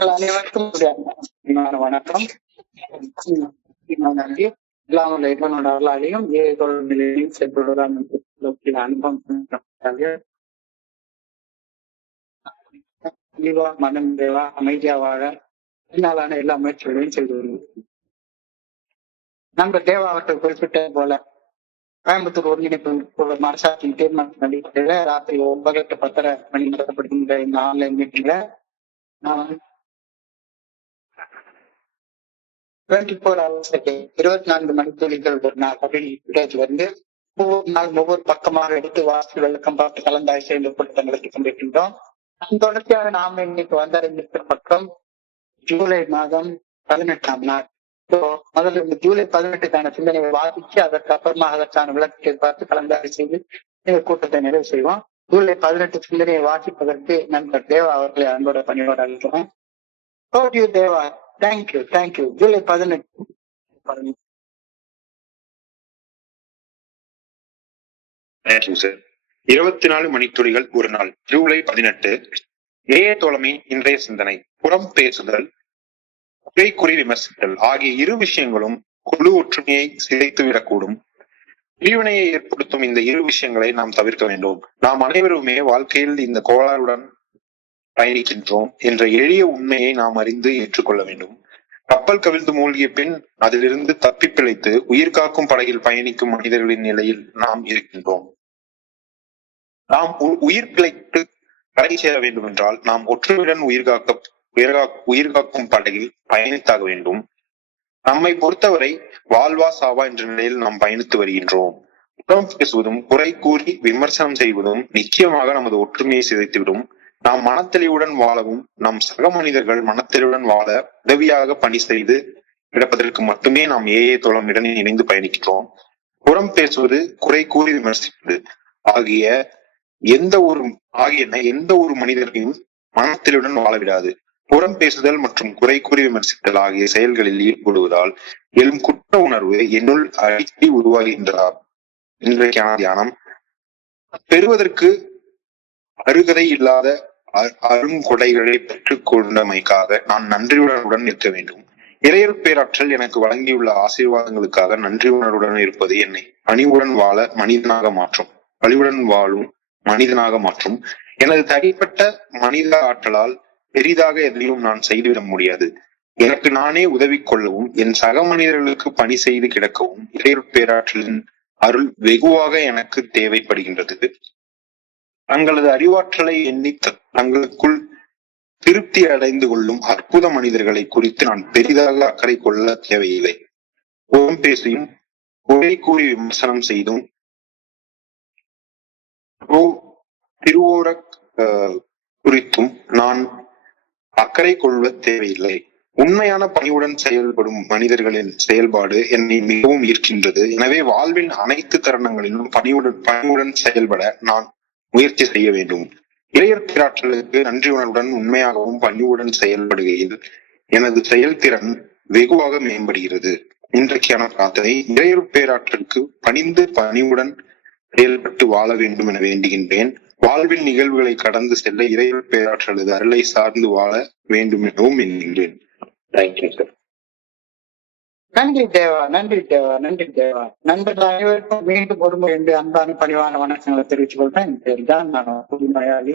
நண்பர்கள் அனைவருக்கும் வணக்கம். நன்றி. இல்லாமல் இறைவனோட அருளாலையும் நிலையிலையும் செயல்படுவதால் அனுபவம் மனம் தேவா அமைதியா வாழ இதனாலான எல்லா முயற்சிகளையும் செய்து வருகிறோம். நண்பர் தேவா அவர்கள் குறிப்பிட்ட போல கோயம்புத்தூர் ஒருங்கிணைப்பு மனசாட்சியின் தீர்மானத்தின் அடிப்படையில ராத்திரி 9 to 10:30 மணி நடத்தப்படுகின்ற இந்த ஆன்லைன் மீட்டிங்ல நான் 24 hours 24 மணித்துளிகள் ஒரு நாள் அப்படின்னு வந்து ஒவ்வொரு நாள் ஒவ்வொரு பக்கமாக எடுத்து வாசி விளக்கம் பார்த்து கலந்தாய் சேர்ந்து கூட்டத்தை நடத்தி கொண்டிருக்கின்றோம். தொடர்ச்சியாக நாம இன்னைக்கு வந்தடைந்திருக்கிற பக்கம் ஜூலை மாதம் 18ஆம் நாள். முதல்ல இந்த ஜூலை 18க்கான சிந்தனையை வாசிச்சு அதற்கு அப்புறமா அதற்கான விளக்கத்தை பார்த்து கலந்தாய் செய்து இந்த கூட்டத்தை நிறைவு செய்வோம். ஜூலை 18 சிந்தனையை வாசிப்பதற்கு நண்பர் தேவா அவர்களை அன்போட பணியோடு அளிக்கிறோம். தேவா, தேங்க்யூ. ஜூலை 18. Thank you sir. 24 மணித்துளிகள் ஒரு நாள். ஜூலை 18. ஏஏ தோழமை இன்றைய சிந்தனை. புறம் பேசுதல், குறை கூறி விமர்சித்தல் ஆகிய இரு விஷயங்களும் குழு ஒற்றுமையை சிதைத்து விடக்கூடும். பிரிவினையை ஏற்படுத்தும் இந்த இரு விஷயங்களை நாம் தவிர்க்க வேண்டும். நாம் அனைவருமே வாழ்க்கையில் இந்த கோளாறுடன் பயணிக்கின்றோம் என்ற எளிய உண்மையை நாம் அறிந்து ஏற்றுக்கொள்ள வேண்டும். கப்பல் கவிழ்ந்து மூழ்கிய பின் அதிலிருந்து தப்பி பிழைத்து உயிர் காக்கும் படகில் பயணிக்கும் மனிதர்களின் நிலையில் நாம் இருக்கின்றோம். நாம் உயிர் பிழைத்து கரை சேர வேண்டும் என்றால் நாம் ஒற்றுமையுடன் உயிர் காக்கும் படகில் பயணித்தாக வேண்டும். நம்மை பொறுத்தவரை வாழ்வா சாவா என்ற நிலையில் நாம் பயணித்து வருகின்றோம். புறம் பேசுவதும் குறை கூறி விமர்சனம் செய்வதும் நிச்சயமாக நமது ஒற்றுமையை சிதைத்துவிடும். நாம் மனத்தெளிவுடன் வாழவும் நம் சக மனிதர்கள் மனத்தெளிவுடன் வாழ உதவியாக பணி செய்து கிடப்பதற்கு மட்டுமே நாம் ஏஏ தோழமையுடன் இணைந்து பயணிக்கிறோம். புறம் பேசுவது, குறை கூறி விமர்சிப்பது ஆகிய எந்த ஒரு மனிதரையும் மனத்தெளிவுடன் வாழவிடாது. புறம் பேசுதல் மற்றும் குறை கூறி விமர்சித்தல் ஆகிய செயல்களில் ஈடுபடுவதால் எழும் குற்ற உணர்வு என்னுள் அடிக்கடி உருவாகின்றார். இன்றைக்கான தியானம். பெறுவதற்கு அருகதை இல்லாத அருங்கொடைகளை பெற்றுக் கொண்டமைக்காக நான் நன்றியுடன் இருக்க வேண்டும். இறையர் பேராற்றல் எனக்கு வழங்கியுள்ள ஆசீர்வாதங்களுக்காக நன்றி உணர்வுடன் இருப்பது என்னை பணிவுடன் வாழ மனிதனாக மாற்றும். பணிவுடன் வாழும் மனிதனாக மாற்றும். எனது தனிப்பட்ட மனித ஆற்றலால் பெரிதாக எதையும் நான் செய்துவிட முடியாது. எனக்கு நானே உதவி கொள்ளவும் என் சக மனிதர்களுக்கு பணி செய்து கிடக்கவும் இறையர் பேராற்றலின் அருள் வெகுவாக எனக்கு தேவைப்படுகின்றது. தங்களது அறிவாற்றலை எண்ணி தங்களுக்குள் திருப்தி அடைந்து கொள்ளும் அற்புத மனிதர்களை குறித்து நான் பெரிதாக அக்கறை கொள்ள தேவையில்லை. புறம் பேசியும் குறை கூறி விமர்சனம் செய்தும் திருவோர குறித்தும் நான் அக்கறை கொள்ள தேவையில்லை. உண்மையான பணிவுடன் செயல்படும் மனிதர்களின் செயல்பாடு என்னை மிகவும் ஈர்க்கின்றது. எனவே வாழ்வின் அனைத்து தருணங்களிலும் பணிவுடன் செயல்பட நான் முயற்சி செய்ய வேண்டும். இறையர் பேராற்றலுக்கு நன்றி உணர்வுடன் உண்மையாகவும் பணிவுடன் செயல்படுகையில் எனது செயல்திறன் வெகுவாக மேம்படுகிறது. இன்றைக்கான பிரார்த்தனை. இறையர் பேராற்றலுக்கு பணிந்து பணிவுடன் செயல்பட்டு வாழ வேண்டும் என வேண்டுகின்றேன். வாழ்வில் நிகழ்வுகளை கடந்து செல்ல இறையர் பேராற்றலது அருளை சார்ந்து வாழ வேண்டும் எனவும் எண்ணுகின்றேன். Thank you sir. நன்றி தேவா. நண்பர்கள் அனைவருக்கும் மீண்டும் ஒருமுறை என்று அன்பான பணிவான வணக்கங்களை தெரிவித்துக் கொள்றேன். இதுதான் நான் புதுமையாளி.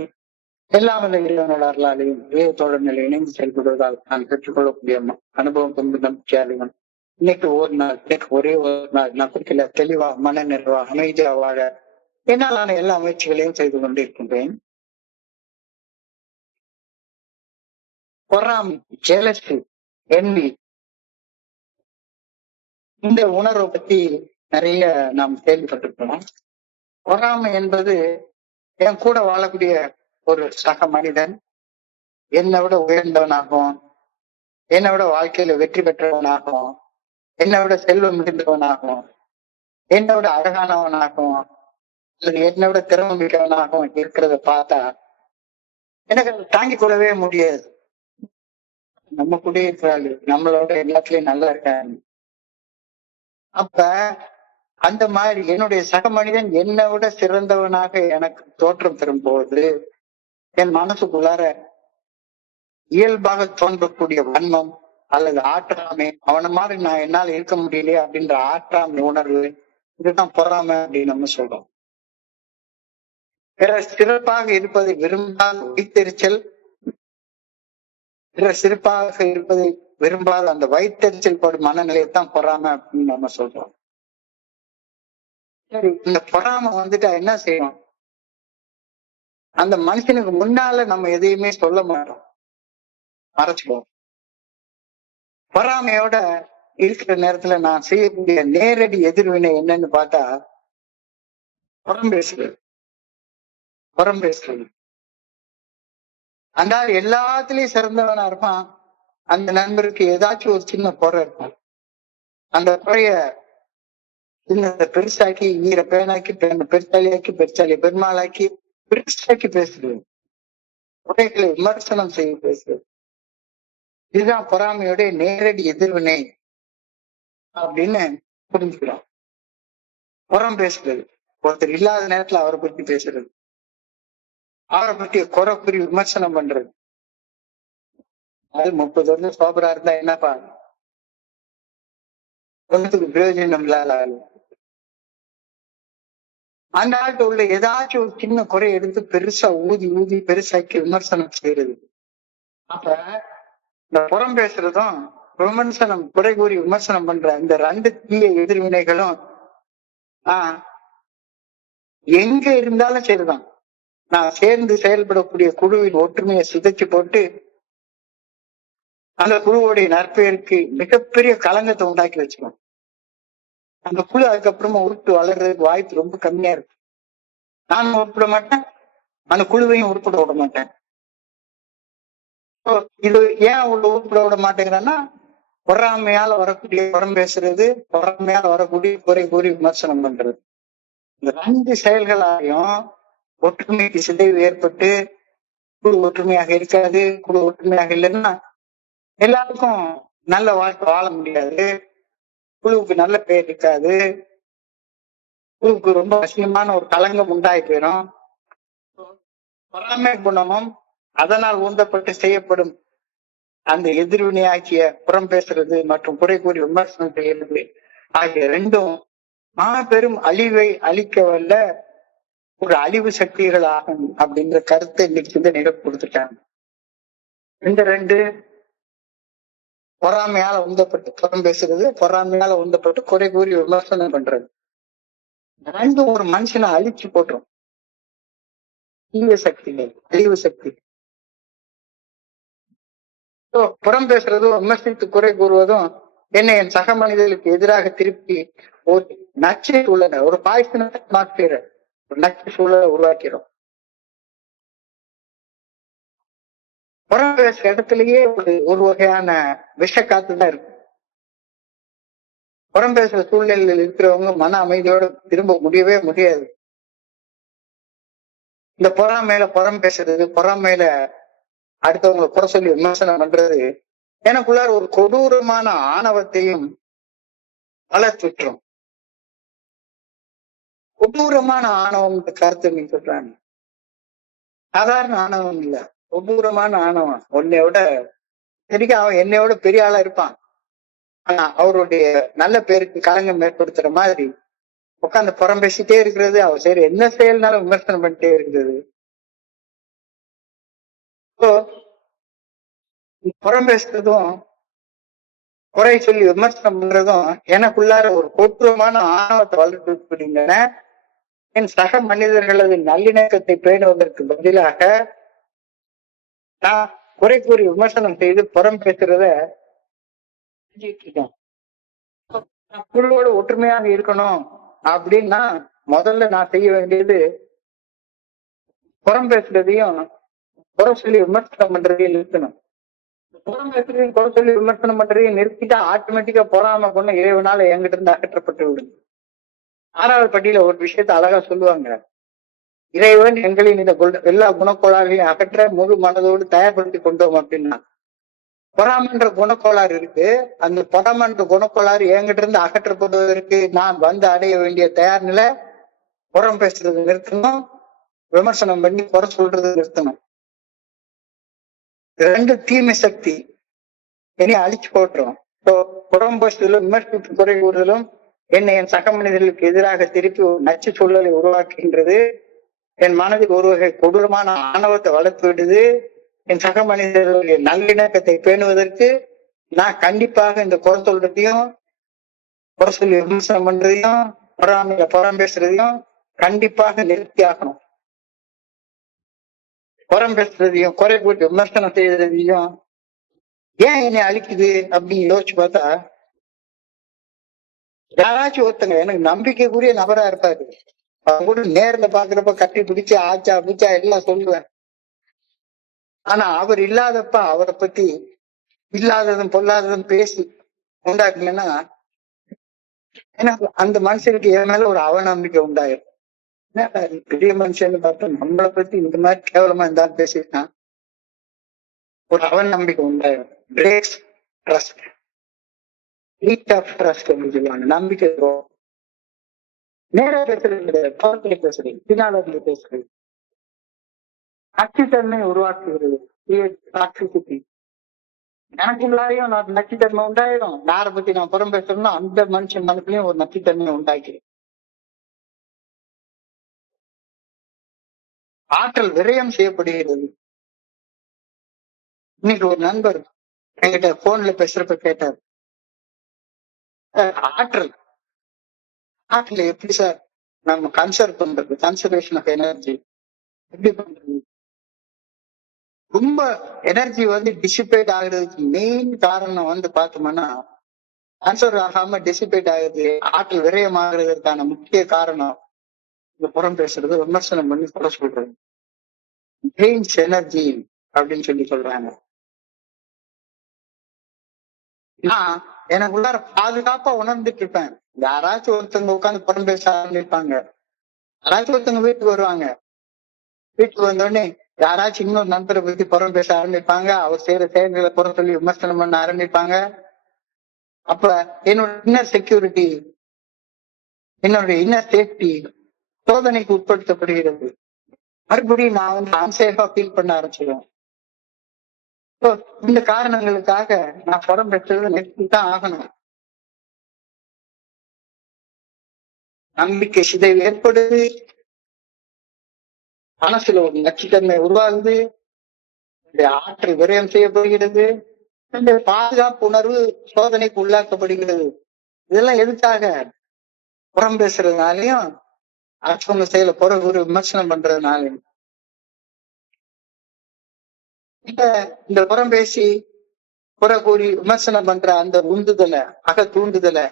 எல்லாம் இறைவனோட அருளாலையும் தோழர் நிலை இணைந்து செயல்படுவதால் நான் பெற்றுக்கொள்ளக்கூடிய அனுபவம் கொண்டு நம்பிக்கையாளியும் இன்னைக்கு ஒரே ஒரு நாள் நான் குறிக்கல தெளிவா மன நிறைவா அமைதியா வாழ என்னாலான எல்லா முயற்சிகளையும் செய்து கொண்டிருக்கின்றேன். பொறாமை, ஜெலசி, எண்ணி இந்த உணர்வை பத்தி நிறைய நாம் கேள்விப்பட்டிருக்கிறோம். பொறாமை என்பது என் கூட வாழக்கூடிய ஒரு சக மனிதன் என்னை விட உயர்ந்தவனாகவும், என்னை விட வாழ்க்கையில வெற்றி பெற்றவனாகவும், என்னை விட செல்வம் மிகுந்தவனாகவும், என்னை விட அழகானவனாகவும், என்னை விட திறமை மிக்கவனாகவும் இருக்கிறத பார்த்தா எனக்கு அதை தாங்கிக் கொள்ளவே முடியாது. நம்ம கூட இருக்கிறாள், நம்மளோட எல்லாத்துலயும் நல்லா இருக்காங்க. அப்ப அந்த மாதிரி என்னுடைய சக மனிதன் என்னை விட சிறந்தவனாக எனக்கு தோற்றம் பெறும் போது என் மனசுக்குள்ளார இயல்பாக தோன்றக்கூடிய வன்மம் அல்லது ஆற்றாமை, அவன மாதிரி நான் என்னால இருக்க முடியலையே அப்படின்ற ஆற்றாமை உணர்வு, இதுதான் பொறாமை அப்படின்னு நம்ம சொல்றோம். பிறர் சிறப்பாக இருப்பதை விரும்பாத வைத்தெரிச்சல், பிறர் சிறப்பாக இருப்பதை விரும்பாத அந்த வைத்தெரிச்சல் படும் மனநிலையைத்தான் பொறாமை அப்படின்னு நம்ம சொல்றோம். சரி, இந்த பொறாமை வந்துட்டா என்ன செய்யணும்? அந்த மனுஷனுக்கு முன்னால நம்ம எதையுமே சொல்ல மாட்டோம், மறைச்சுக்குவோம். பொறாமையோட இருக்கிற நேரத்துல நான் செய்யக்கூடிய நேரடி எதிர்வினை என்னன்னு பார்த்தா புறம் பேசுறது. புறம் பேசுறது. அந்த எல்லாத்துலயும் சிறந்தவனா இருப்பான். அந்த நண்பருக்கு ஏதாச்சும் ஒரு சின்ன குறை இருக்கும். அந்த குறைய சின்னதை பெருசாக்கி, ஈர பேனாக்கி, பேனை பெருசாலியாக்கி, பெருசாலியை பெருமாளாக்கி, பெருசாக்கி பேசுறது. குறைகளை விமர்சனம் செய்ய பேசுறது. இதுதான் பொறாமையோட நேரடி எதிர்வினை அப்படின்னு புரிஞ்சுக்கிறோம். புறம் பேசுறது, ஒருத்தர் இல்லாத நேரத்துல அவரை பத்தி பேசுறது, அவரை பத்தி குறை கூறி விமர்சனம் பண்றது. அது 30 வருஷம் சோபரா இருந்தா என்னப்பா, ஒன்னுக்கு பிரயோஜனம் இல்லாத ஆளு. அந்த ஆள்கிட்ட உள்ள ஏதாச்சும் ஒரு சின்ன குறை எடுத்து பெருசா ஊதி ஊதி பெருசாக்கி விமர்சனம் செய்யறது. அப்ப இந்த புறம் பேசுறதும் விமர்சனம், குறை கூறி விமர்சனம் பண்ற இந்த 2 தீய எதிர்வினைகளும் எங்க இருந்தாலும் சரிதான், நான் சேர்ந்து செயல்படக்கூடிய குழுவின் ஒற்றுமையை சிதைச்சு போட்டு அந்த குழுவுடைய நற்பெயருக்கு மிகப்பெரிய களங்கத்தை உண்டாக்கி வச்சுக்கணும். அந்த குழு அதுக்கப்புறமா உருட்டு வளர்றதுக்கு வாய்ப்பு ரொம்ப கம்மியா இருக்கு. நானும் உருப்பிட மாட்டேன், அந்த குழுவையும் உருப்பிட விட மாட்டேன். இது ஏன் உள்ள உருப்பிட விட மாட்டேங்கிறேன்னா, பொறாமையால வரக்கூடிய புறம் பேசுறது, பொறாமையால வரக்கூடிய குறை கூறி விமர்சனம் பண்றது, இந்த 2 செயல்களாலையும் ஒற்றுமைக்கு சிதைவு ஏற்பட்டு குழு ஒற்றுமையாக இருக்காது. குழு ஒற்றுமையாக இல்லைன்னா எல்லாருக்கும் நல்ல வாழ்க்கை வாழ முடியாது, குழுவுக்கு நல்ல பெயர் இருக்காது, குழுவுக்கு ரொம்ப அவசியமான ஒரு களங்கம் உண்டாகி போயிடும். பொறாமை குணமும் அதனால் ஊந்தப்பட்டு செய்யப்படும் அந்த எதிர்வினையாக்கிய புறம் பேசுறது மற்றும் குறை கூறி விமர்சனம் செய்யறது ஆகிய 2ம் மாபெரும் அழிவை அளிக்க வல்ல ஒரு அழிவு சக்திகள் ஆகும் அப்படிங்கிற கருத்தை இன்னைக்கு சிந்தனை கொடுத்துட்டாங்க. இந்த 2 பொறாமையால உந்தப்பட்டு புறம் பேசுறது, பொறாமையால உந்தப்பட்டு குறை கூறி விமர்சனம் பண்றது, 2 ஒரு மனுஷனை அழிச்சு போட்டுரும். தீய சக்திகள், அழிவு சக்தி. புறம் பேசுறதும் விமர்சித்து குறை கூறுவதும் என்னை என் சக மனிதர்களுக்கு எதிராக திருப்பி ஒரு நச்சு சூழலை, ஒரு பாய்ச்சனத்தை மாற்றுகிற ஒரு நச்சு சூழலை உருவாக்கிறோம். புறம் பேசுற இடத்துலயே ஒரு வகையான விஷ காத்துதான் இருக்கு. புறம் பேசுற சூழ்நிலையில் இருக்கிறவங்க மன அமைதியோட திரும்ப முடியவே முடியாது. இந்த பொறாமையில புறம் பேசுறது, பொறாமையில அடுத்தவங்களை குறை சொல்லி விமர்சனம் பண்றது எனக்குள்ளார ஒரு கொடூரமான ஆணவத்தையும் வளர்த்துட்டுரும். கொடூரமான ஆணவம் கருத்து நீ சொல்றாங்க, சாதாரண ஆணவம் இல்ல, கொடூரமான ஆணவம். உன்னையோட சரிக்கா அவன் என்னையோட பெரிய ஆளா இருப்பான், ஆனா அவருடைய நல்ல பேருக்கு களங்கம் ஏற்படுத்துற மாதிரி உட்காந்து புறம் பேசிட்டே இருக்கிறது, அவர் சரி என்ன செயல்னாலும் விமர்சனம் பண்ணிட்டே இருக்கிறது. புறம் பேசுறதும் குறை சொல்லி விமர்சனம் பண்றதும் எனக்குள்ளார ஒரு கொடூரமான ஆணவத்தை வளர்த்துக்கின்றன. என் சக மனிதர்களது நல்லிணக்கத்தை பேணுவதற்கு பதிலாக நான் குறை கூறி விமர்சனம் செய்து புறம் பேசுறத குழுவோட ஒற்றுமையாக இருக்கணும் அப்படின்னா முதல்ல நான் செய்ய வேண்டியது புறம் பேசுறதையும் குறை சொல்லி விமர்சனம் பண்றதையும் நிறுத்தணும். புறம் பேசுறதையும் குறை சொல்லி விமர்சனம் பண்றதையும் நிறுத்திட்டா ஆட்டோமேட்டிக்கா பொறாம கொண்டு இறைவனால என்கிட்ட இருந்து அகற்றப்பட்டு விடுது. 6வது பட்டியல ஒரு விஷயத்த அழகா சொல்லுவாங்க, இறைவன் எங்களின் இந்த எல்லா குணக்கோளாறையும் அகற்ற முழு மனதோடு தயார்படுத்தி கொண்டோம் அப்படின்னா. பொறாமன்ற குணக்கோளாறு இருக்கு, அந்த பொறாமன்ற குணக்கோளாறு என்கிட்ட இருந்து அகற்றப்படுவதற்கு நான் வந்து அடைய வேண்டிய தயார் நிலை புறம் பேசுறது நிறுத்தணும், விமர்சனம் பண்ணி குறை சொல்றது நிறுத்தணும். ரெண்டு தீமை சக்தி என்னை அழிச்சு போட்டுரும். புறம் பேசுதலும் விமர்சித்து குறை கூறுதலும் என்னை என் சக மனிதர்களுக்கு எதிராக திருப்பி ஒரு நச்சு சூழலை உருவாக்குகின்றது. என் மனதில் ஒரு வகை கொடூரமான ஆணவத்தை வளர்த்து விடுது. என் சக மனிதர்களுடைய நல்லிணக்கத்தை பேணுவதற்கு நான் கண்டிப்பாக இந்த குறை சொல்றதையும் குறை சொல்லி விமர்சனம் பண்றதையும் பொறாமையில புறம் பேசுறதையும் கண்டிப்பாக நிறுத்தி ஆகணும். புறம் பேசுறதையும் குறை போட்டு விமர்சனம் செய்யறதையும் ஏன் என்னை அழிக்குது அப்படின்னு யோசிச்சு பார்த்தா, யாராச்சும் ஒருத்தங்க எனக்கு நம்பிக்கைக்குரிய நபரா இருப்பாரு, அவங்க கூட நேர்ல பாக்குறப்ப கட்டி பிடிச்சு ஆச்சா பூச்சா எல்லாம் சொல்லுவேன். ஆனா அவர் இல்லாதப்ப அவரை பத்தி இல்லாததும் பொல்லாததும் பேசி உண்டாக்குங்கன்னா எனக்கு அந்த மனுஷனுக்கு என் மேல ஒரு அவநம்பிக்கை உண்டாயிரும். பெரிய மனுஷன்னு பார்த்தா நம்மளை பத்தி இந்த மாதிரி கேவலமா இருந்தாலும் பேசிட்டான், ஒரு அவநம்பிக்கை உண்டாயிரும். Breaks trust, heat of trust சொல்லுவாங்க. நம்பிக்கை நேரா பேசுறது, பவர்ல பேசுறது, பின்னால பேசுறது, நச்சுத்தன்மை உருவாக்குகிறது. எனக்கு எல்லாரையும் நான் நச்சுத்தன்மை உண்டாயிடும். யாரை பத்தி நான் புறம் பேசணும்னா அந்த மனுஷன் மனசுலயும் ஒரு நச்சுத்தன்மை உண்டாக்கிறேன். ஆற்றல் விரயம் செய்யப்படுகிறது. இன்னைக்கு ஒரு நண்பர் என்கிட்ட போன்ல பேசுறப்ப கேட்டார், ஆற்றல் ஆற்றல் எப்படி சார் நம்ம கன்சர்வ் பண்றது, கன்சர்வேஷன் ஆஃப் எனர்ஜி எப்படி பண்றது? ரொம்ப எனர்ஜி டிசிபேட் ஆகுறதுக்கு மெயின் காரணம் பார்த்தோம்னா, கன்சர்வ் ஆகாம டிசிபேட் ஆகுது, ஆற்றல் விரயம் ஆகுறதுக்கான முக்கிய காரணம் இந்த புறம் பேசுறது, விமர்சனம் பண்ணி குறை சொல்றது, ட்ரெயின்ஸ் எனர்ஜி அப்படின்னு சொல்லி சொல்றாங்க. நான் எனக்குள்ளார பாதுகாப்பா உணர்ந்துட்டு இருப்பேன். யாராச்சும் ஒருத்தவங்க உட்காந்து புறம் பேச ஆரம்பிப்பாங்க, யாராச்சும் ஒருத்தவங்க வீட்டுக்கு வருவாங்க, வீட்டுக்கு வந்தோடனே யாராச்சும் இன்னொரு நண்பரை பத்தி புறம் பேச ஆரம்பிப்பாங்க, அவர் செய்யற செயல்களை புறம் சொல்லி விமர்சனம் பண்ண ஆரம்பிப்பாங்க. அப்ப என்னோட இன்னர் செக்யூரிட்டி, என்னுடைய இன்னர் சேஃப்டி சோதனைக்கு உட்படுத்தப்படுகிறது. மறுபடியும் நான் அன்சேஃபா ஃபீல் பண்ண ஆரம்பிச்சிடுவேன். இந்த காரணங்களுக்காக நான் புறம் பெற்றது நிறுத்தித்தான் ஆகணும். நம்பிக்கை சிதைவு ஏற்படுது, மனசுல ஒரு நச்சுத்தன்மை உருவாகுது, ஆற்றல் விரயம் செய்யப்படுகிறது, பாதுகாப்பு உணர்வு சோதனைக்கு உள்ளாக்கப்படுகிறது. இதெல்லாம் எதுக்காக? புறம் பேசுறதுனாலையும் அடுத்தவங்க செயல ஒரு விமர்சனம் பண்றதுனாலையும். இந்த புறம் பேசி குறை கூறி விமர்சனம் பண்ற அந்த உந்துதலை, தூண்டுதலை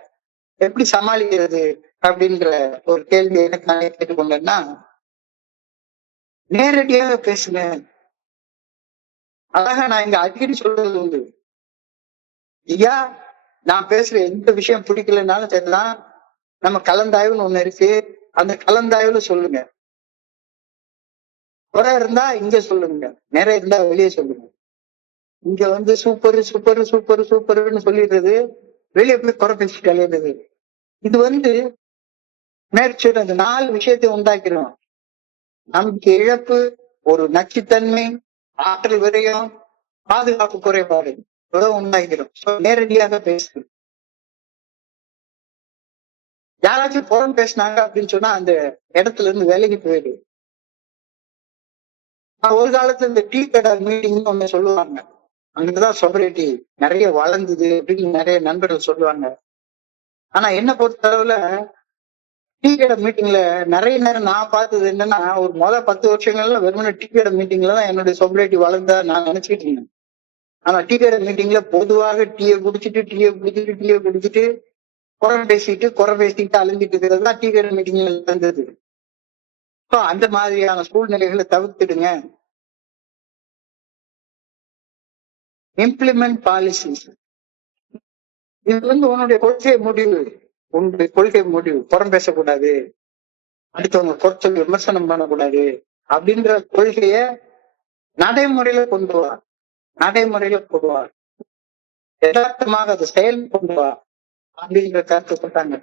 எப்படி சமாளிக்கிறது அப்படின்ற ஒரு கேள்வி எனக்கு நானே கேட்டுக்கொண்டேன்னா, நேரடியாக பேசுங்க. அழகா நான் இங்க அடிக்கடி சொல்றது உண்டு, ஐயா நான் பேசுற எந்த விஷயம் பிடிக்கலனாலும் சரிதான், நம்ம கலந்தாய்வுன்னு ஒண்ணு இருக்கு, அந்த கலந்தாய்வுல சொல்லுங்க. குறை இருந்தா இங்க சொல்லுங்க, நிறைய இருந்தா வெளியே சொல்லுங்க. இங்க சூப்பர் சூப்பர் சூப்பர் சூப்பர்னு சொல்லிடுறது, வெளியே போய் குறை பேசி கலையிறது. இது நேர்ச்சர் அந்த 4 விஷயத்தை உண்டாக்கிறோம். நம்பிக்கை இழப்பு, ஒரு நச்சுத்தன்மை, ஆற்றல் விரயம், பாதுகாப்பு குறைபாடு உண்டாக்கிறோம். நேரடியாக பேசு. யாராச்சும் புறம் பேசினாங்க அப்படின்னு சொன்னா அந்த இடத்துல இருந்து விலகி போயிடு. ஒரு காலத்துல இந்த டீ கடை மீட்டிங்னு ஒண்ணு சொல்லுவாங்க, அங்கதான் சொசைட்டி நிறைய வளர்ந்தது அப்படின்னு நிறைய நண்பர்கள் சொல்லுவாங்க. ஆனா என்ன பொறுத்தளவுல டீ கடை மீட்டிங்ல நிறைய நேரம் நான் பார்த்தது என்னன்னா, ஒரு 10 வருஷங்கள்ல வெறுமனே டீ கடை மீட்டிங்ல தான் என்னுடைய சொசைட்டி வளர்ந்தா நான் நினைச்சிட்டு இருந்தேன். ஆனா டீ கடை மீட்டிங்ல பொதுவாக டீயை குடிச்சிட்டு குறை பேசிட்டு அழிஞ்சிட்டு இருக்கிறது தான் டீ கடை மீட்டிங்ல இருந்தது. அந்த மாதிரியான சூழ்நிலைகளை தவிர்த்துடுங்க. Implement policies. இது உன்னுடைய கொள்கை முடிவு. புறம் பேசக்கூடாது, அடுத்தவங்க குறைச்சல் விமர்சனம் பண்ணக்கூடாது அப்படின்ற கொள்கைய நடைமுறையில கொண்டு வா, யதார்த்தமாக அதை செயல் கொண்டு வா அப்படின்ற கருத்து சொல்றாங்க.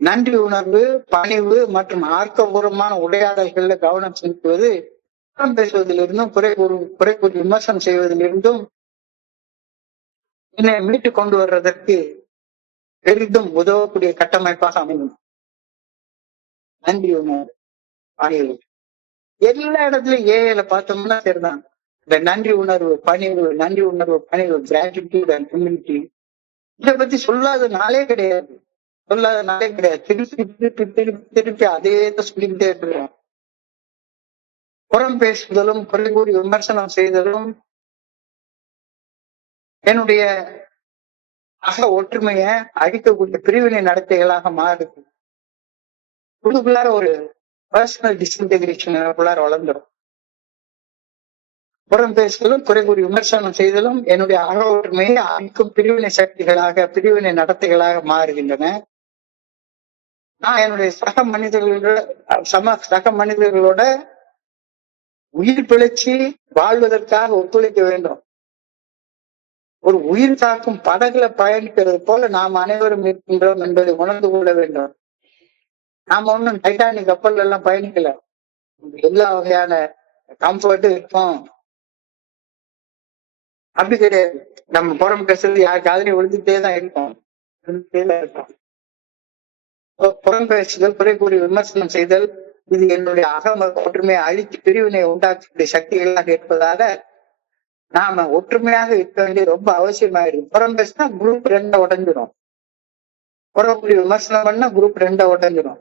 நன்றி உணர்வு, பணிவு மற்றும் ஆக்கப்பூர்வமான உரையாடல்கள்ல கவனம் செலுத்துவது புறம் பேசுவதிலிருந்தும் குறை கூறி விமர்சனம் செய்வதிலிருந்தும் என்னை மீட்டு கொண்டு வர்றதற்கு பெரிதும் உதவக்கூடிய கட்டமைப்பாக அமையும். நன்றி உணர்வு ஆகியவை எல்லா இடத்துலயும் ஏஐல பார்த்தோம்னா சரிதான். இந்த நன்றி உணர்வு பணிவு கிராட்டிடியூட் அண்ட் ஹியூமிலிட்டி இதை பத்தி சொல்லாத நாளே கிடையாது. திருப்பி திருப்பி திருப்பி திருப்பி அதே தான் சொல்லிக்கிட்டே இருக்கிறோம். புறம் பேசுதலும் குறை கூறி விமர்சனம் செய்தலும் என்னுடைய அக ஒற்றுமைய அழிக்கக்கூடிய பிரிவினை நடத்தைகளாக மாறுது. உள்ளுக்குள்ளார ஒரு பர்சனல் டிஸ்இன்டெகிரேஷன் எனக்குள்ளார வளர்ந்துடும். புறம் பேசுதலும் குறை கூறி விமர்சனம் செய்தலும் என்னுடைய அக ஒற்றுமையை அழிக்கும் பிரிவினை சக்திகளாக பிரிவினை நடத்தைகளாக மாறுகின்றன. நான் என்னுடைய சக மனிதர்களோட உயிர் பிழைச்சி வாழ்வதற்காக ஒத்துழைக்க வேண்டும். ஒரு உயிர் காக்கும் படகுல பயணிக்கிறது போல நாம் அனைவரும் இருக்கின்றோம் என்பதை உணர்ந்து கொள்ள வேண்டும். நாம ஒன்னும் டைட்டானிக் கப்பல் எல்லாம் பயணிக்கல. எல்லா வகையான கம்ஃபர்ட்டும் இருக்கும் அப்படி கிடையாது. நம்ம புறம் பேசுறது யார் காதலையும் விழுந்துட்டே தான் இருக்கும். புறம் பேசுதல் குறை கூறி விமர்சனம் செய்தல் இது என்னுடைய ஒற்றுமையை அழித்து பிரிவினை உண்டாக்கக்கூடிய சக்திகளாக இருப்பதால நாம ஒற்றுமையாக இருக்க வேண்டியது ரொம்ப அவசியமாயிருக்கு. புறம் பேசினா குரூப் 2 உடஞ்சிடும். புறம் கூறி விமர்சனம் பண்ணா குரூப் 2 உடஞ்சிடும்.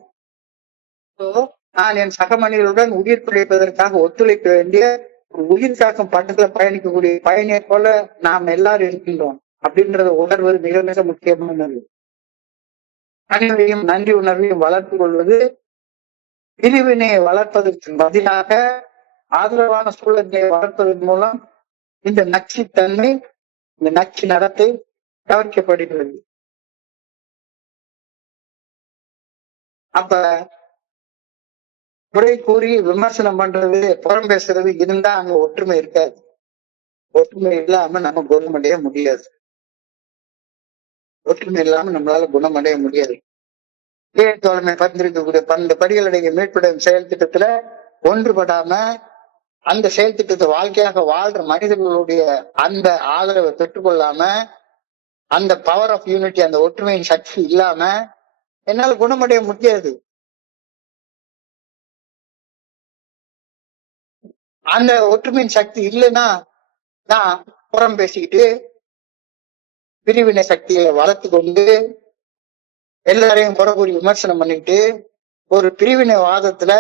நான் என் சக மனிதர்களுடன் உயிர் பிழைப்பதற்காக ஒத்துழைக்க வேண்டிய உயிர் காக்கும் பட்டத்துல பயணிக்கக்கூடிய பயணியை போல நாம் எல்லாரும் இருக்கின்றோம் அப்படின்றத உணர்வது மிக மிக முக்கியமானது. பணிவையும் நன்றி உணர்வையும் வளர்த்து கொள்வது பிரிவினையை வளர்ப்பதற்கு பதிலாக ஆதரவான சூழலை வளர்ப்பதன் மூலம் இந்த நச்சுத்தன்மை இந்த நச்சு நடத்தை தவிர்க்கப்படுகிறது. அப்ப குறை கூறி விமர்சனம் பண்றது புறம் பேசுறது இருந்தா அங்க ஒற்றுமை இருக்காது. ஒற்றுமை இல்லாம நம்ம குணமடைய முடியாது. ஒற்றுமை இல்லாம நம்மளால குணமடைய முடியாது. தோழமை பரிந்துரைக்கக்கூடிய 12 படிகளுடைய மீட்புடைய செயல் திட்டத்துல ஒன்றுபடாம அந்த செயல் திட்டத்தை வாழ்க்கையாக வாழ்ற மனிதர்களுடைய அந்த ஆதரவை பெற்றுக்கொள்ளாம அந்த பவர் ஆஃப் யூனிட்டி அந்த ஒற்றுமையின் சக்தி இல்லாம என்னால குணமடைய முடியாது. அந்த ஒற்றுமையின் சக்தி இல்லைன்னா நான் புறம் பேசிக்கிட்டு பிரிவினை சக்தியை வளர்த்து கொண்டு எல்லாரையும் குறை கூறி விமர்சனம் பண்ணிட்டு ஒரு பிரிவினை வாதத்துல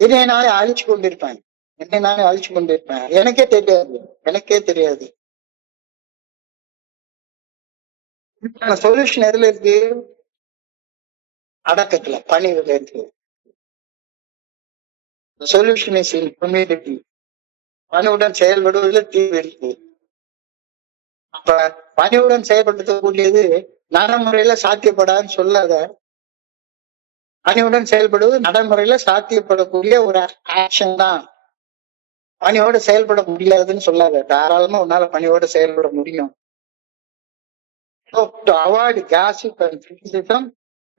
என்னை நானே அழிச்சு கொண்டிருப்பேன். எனக்கே தெரியாது. சொல்யூஷன் எதுல இருக்கு? அடக்கத்துல, பணிவுல இருக்கு. Solution is in humility. பணிவுடன் செயல்படுவதில் தீர்வு இருக்கு. அப்ப பணிவுடன் செயல்படுத்தக்கூடியது நடைமுறையில சாத்தியப்படாதுன்னு சொல்லாத. பணிவுடன் செயல்படுவது நடைமுறையில சாத்தியப்படக்கூடிய ஒரு ஆக்ஷன் தான். பணியோட செயல்பட முடியாதுன்னு சொல்லாத. தாராளமா உன்னால பணியோட செயல்பட முடியும். So to avoid gossip and criticism,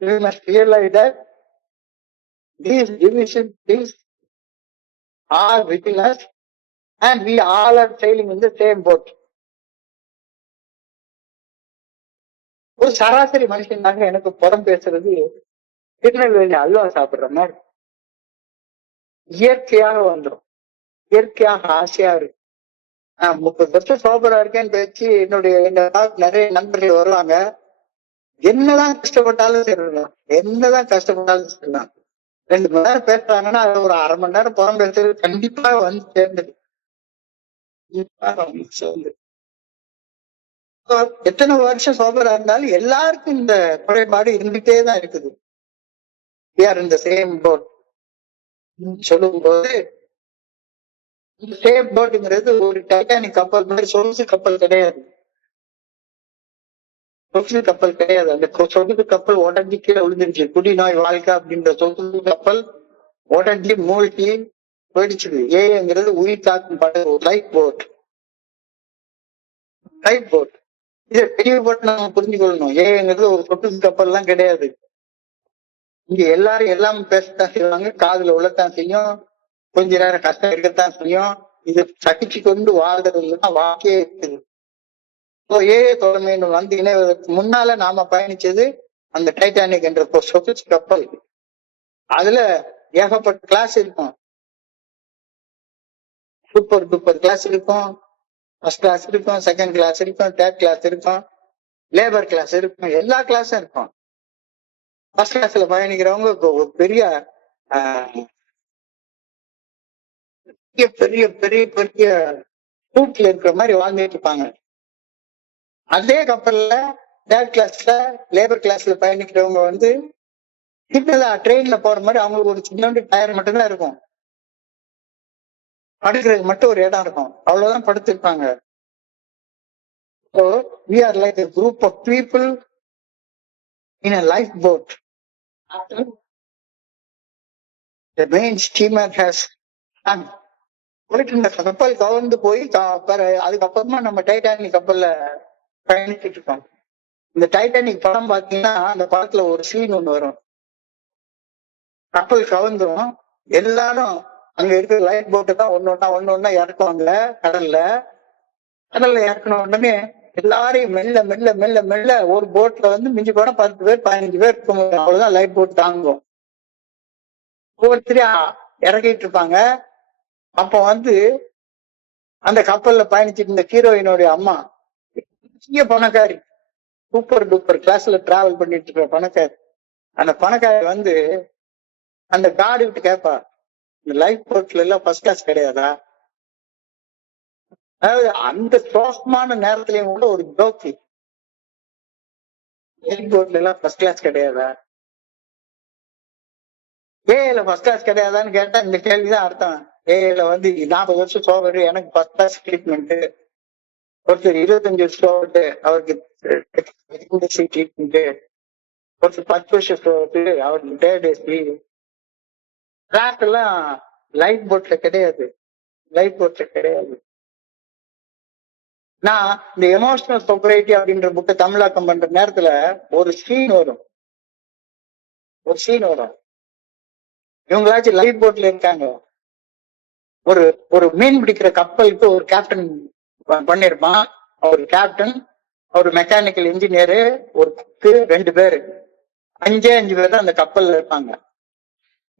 we must realize that these divisions are within us and we all are sailing in the same boat. ஒரு சராசரி மனுஷனாக எனக்கு புறம் பேசுறது திருநெல்வேலி அல்வா சாப்பிடுற மாதிரி இயற்கையாக வந்துடும். இயற்கையாக ஆசையா இருக்கு. 30 வருஷம் சோபரா இருக்கேன்னு பேச்சு என்னுடைய நிறைய நண்பர்கள் வருவாங்க. என்னதான் கஷ்டப்பட்டாலும் சரிதான், 2 மணி நேரம் பேசுறாங்கன்னா அது ஒரு அரை மணி நேரம் புறம் பேசுறது கண்டிப்பா வந்து சேர்ந்துது. எத்தனை வருஷம் சோபரா இருந்தாலும் எல்லாருக்கும் இந்த குறைபாடு இருந்துட்டே தான் இருக்குது. இந்த சேம் போட் சொல்லும் போது இந்த சேம் போட்டுங்கிறது ஒரு டைட்டானிக் கப்பல் மாதிரி சொகுசு கப்பல் கிடையாது. அந்த சொகுசு கப்பல் உடஞ்சி கீழே விழுந்துருச்சு. குடிநோய் வாழ்க்கை அப்படின்ற சொகுசு கப்பல் உடஞ்சி மூழ்கி போயிடுச்சு. ஏங்கிறது உயிர் காக்கும் படகு, லைஃப் போட். இதை பெரிய போட்டு நம்ம புரிஞ்சுக்கொள்ளணும். ஏங்கிறது ஒரு சொகுசு கப்பல் எல்லாம் கிடையாது. இங்க எல்லாரும் எல்லாம் பேசத்தான் செய்வாங்க, காதுல உள்ளத்தான் செய்யும், கொஞ்ச நேரம் கஷ்டம் இருக்கத்தான் செய்யும். இது சகிச்சு கொண்டு வாழ்றதுதான் வாழ்க்கையே இருக்குது. ஏஏ தோழமைன்னு வந்து இணைவதற்கு முன்னால நாம பயணிச்சது அந்த டைட்டானிக் என்ற சொகுசு கப்பல். அதுல ஏகப்பட்ட கிளாஸ் இருக்கும். சூப்பர் டூப்பர் கிளாஸ் இருக்கும், ஃபர்ஸ்ட் கிளாஸ் இருக்கும், செகண்ட் கிளாஸ் இருக்கும், தேர்ட் கிளாஸ் இருக்கும், லேபர் கிளாஸ் இருக்கும், எல்லா கிளாஸும் இருக்கும். ஃபர்ஸ்ட் கிளாஸ்ல பயணிக்கிறவங்க ஒரு பெரிய பெரிய பெரிய பெரிய சூட்ல இருக்கிற மாதிரி வாழ்ந்துட்டு இருப்பாங்க. அதே கப்பல்ல தேர்ட் கிளாஸ்ல லேபர் கிளாஸ்ல பயணிக்கிறவங்க வந்து சின்னதா ட்ரெயின்ல போற மாதிரி அவங்களுக்கு ஒரு சின்ன டயர் மட்டும்தான் இருக்கும். படுக்கிறதுக்கு மட்டும் ஒரு இடம் இருக்கும், அவ்வளவுதான் படுத்திருப்பாங்க. So we are like a group of people in a lifeboat. The main steamer has sunk. போயிட்டு இந்த கப்பல் கவர்ந்து போய் அதுக்கப்புறமா நம்ம டைட்டானிக் கப்பல்ல பயணிச்சுட்டு இருக்கோம். இந்த டைட்டானிக் படம் பாத்தீங்கன்னா அந்த படத்துல ஒரு சீன் ஒண்ணு வரும். கப்பல் கவர்ந்துரும், எல்லாரும் அங்க இருக்கிற லைஃப் போட்டு தான் ஒன்னொன்னா இறக்குவாங்க கடல்ல. கடல்ல இறக்கணும் உடனே எல்லாரையும் மெல்ல மெல்ல மெல்ல மெல்ல ஒரு போட்ல வந்து மிஞ்சி போனா 10 பேர் 15 பேர் இருக்கும். அவ்வளவுதான் லைஃப் போட் தாங்கும். ஒவ்வொருத்தரையா இறக்கிட்டு இருப்பாங்க. அப்ப வந்து அந்த கப்பல்ல பயணிச்சுட்டு இருந்த ஹீரோயினுடைய அம்மா பெரிய பணக்காரி, சூப்பர் டூப்பர் கிளாஸ்ல டிராவல் பண்ணிட்டு இருக்கிற பணக்காரி. அந்த பணக்காரி வந்து அந்த கார்டு விட்டு கேட்பா, இந்த லைஃப் போட்ல எல்லாம் ஃபர்ஸ்ட் கிளாஸ் கிடையாதா? அதாவது அந்த சோகமான நேரத்திலயும் கூட ஒரு ஜோக்கு, லைஃப் போட்ல எல்லாம் ஃபர்ஸ்ட் கிளாஸ் கிடையாதா? ஏல ஃபர்ஸ்ட் கிளாஸ் கிடையாதான்னு கேட்டா இந்த கேள்விதான் அர்த்தம். ஏல வந்து 40 வருஷம் சோகரு, எனக்கு ஃபர்ஸ்ட் கிளாஸ் ட்ரீட்மெண்ட். ஒருத்தர் 25 வருஷம் சோகட்டு, அவருக்கு ட்ரீட்மெண்ட். ஒருத்தர் 10 வருஷம் சோகட்டு, அவருக்கு தேர்ட் லீவ். டிராக் எல்லாம் லைஃப் போட்ல கிடையாது, லைஃப் போட்ல கிடையாது. நான் இந்த எமோஷனல் சொசைட்டி அப்படின்ற புக்கை தமிழாக்கம் பண்ற நேரத்துல ஒரு சீன் வரும். இவங்களாச்சும் லைஃப் போட்ல இருக்காங்க. ஒரு மீன் பிடிக்கிற கப்பலுக்கு ஒரு கேப்டன் பண்ணிருப்பான். ஒரு கேப்டன், ஒரு மெக்கானிக்கல் இன்ஜினியரு, ஒரு குக்கு, 2 பேரு, 5 பேர் தான் அந்த கப்பல்ல இருப்பாங்க.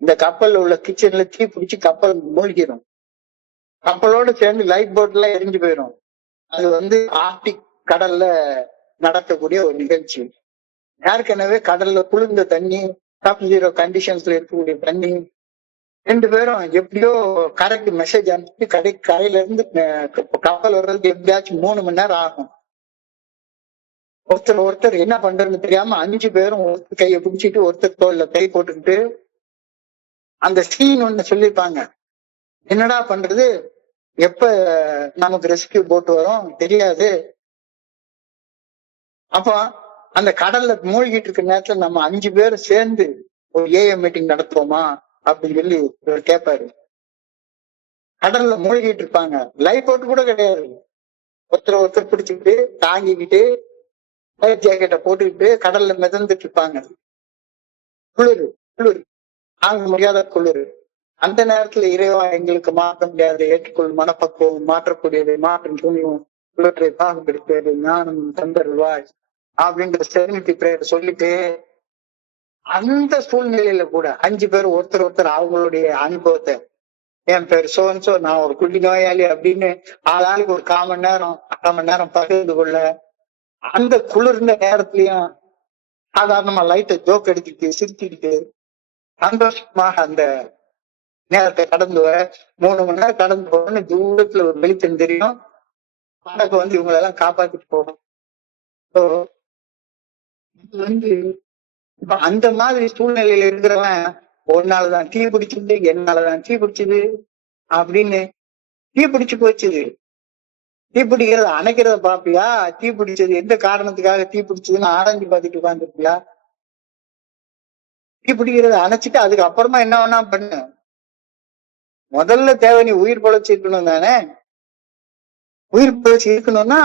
இந்த கப்பல்ல உள்ள கிச்சன்ல தீ பிடிச்சி கப்பல் மூழ்கிடும். கப்பலோடு சேர்ந்து லைஃப் போட் எல்லாம் எரிஞ்சு போயிடும். அது வந்து ஆர்டிக் கடல்ல நடக்கக்கூடிய ஒரு நிகழ்ச்சி. ஏற்கனவே கடல்ல குளிர்ந்த தண்ணி, சப்-0 கண்டிஷன்ஸ்ல இருக்கக்கூடிய தண்ணி. 2 பேரும் எப்படியோ கரெக்ட் மெசேஜ் அனுப்பிட்டு கரையில இருந்து கப்பல் வர்றதுக்கு எப்படியாச்சும் 3 மணி நேரம் ஆகும். ஒருத்தர் என்ன பண்றதுன்னு தெரியாம 5 பேரும் ஒருத்தர் கையை பிடிச்சிட்டு ஒருத்தர் தோல்ல கை போட்டுக்கிட்டு அந்த சீன் ஒண்ணு சொல்லிருப்பாங்க. என்னடா பண்றது, எப்ப நமக்கு ரெஸ்கியூ போட் வரும் தெரியாது. அப்ப அந்த கடல்ல மூழ்கிட்டு இருக்க நேரத்துல நம்ம 5 பேர் சேர்ந்து ஒரு ஏஎம் மீட்டிங் நடத்துவோமா அப்படின்னு சொல்லி இவர் கேட்பாரு. கடல்ல மூழ்கிட்டு இருப்பாங்க, லைஃப் போட் கூட கிடையாது. ஒருத்தர் பிடிச்சுக்கிட்டு தாங்கிக்கிட்டு லைஃப் ஜாக்கெட்டை போட்டுக்கிட்டு கடல்ல மிதந்துட்டு இருப்பாங்க. குளிர் தாங்க முடியாத குளிர். அந்த நேரத்துல இறைவா எங்களுக்கு மாற்ற முடியாத ஏற்றுக்கொள் மனப்பக்குவம், மாற்றக்கூடியதை மாற்றும் துணிவும் குளிரை பாகுபடுத்தியது ஞானம் தந்தருவாய் அப்படின்ற செரினிட்டி பிரேயர் சொல்லிட்டு அந்த சூழ்நிலையில கூட 5 பேர் ஒருத்தர் அவங்களுடைய அனுபவத்தை, என் பேர் சோன்சோ, நான் ஒரு குடி நோயாளி அப்படின்னு ஆளாளுக்கு ஒரு 1/4 மணி நேரம் பகிர்ந்து கொள்ள, அந்த குளிர்ந்த நேரத்திலயும் சாதாரணமா லைட்டை ஜோக் அடிச்சுட்டு சிரிச்சுக்கிட்டு சந்தோஷமாக அந்த நேரத்தை கடந்து வர 3 மணி நேரம் கடந்து போகணும்னு தூரத்துல ஒரு வெளிச்சம் தெரியும். படகு வந்து இவங்களெல்லாம் காப்பாத்திட்டு போகும். இது வந்து இப்ப அந்த மாதிரி சூழ்நிலையில இருக்கிறவன் ஒன்னாலதான் தீ பிடிச்சது, என்னாலதான் தீ பிடிச்சது அப்படின்னு தீ பிடிச்சு போச்சுது. தீ பிடிக்கிறத அணைக்கிறத பாப்பியா? தீ பிடிச்சது எந்த காரணத்துக்காக தீ பிடிச்சதுன்னு ஆராய்ஞ்சு பார்த்துட்டு உட்காந்துருப்பியா? தீ பிடிக்கிறத அணைச்சிட்டு அதுக்கப்புறமா என்ன வேணா பண்ணு. முதல்ல தேவை நீ உயிர் பொழைச்சு இருக்கணும் தானே. உயிர் பொழைச்சு இருக்கணும்னா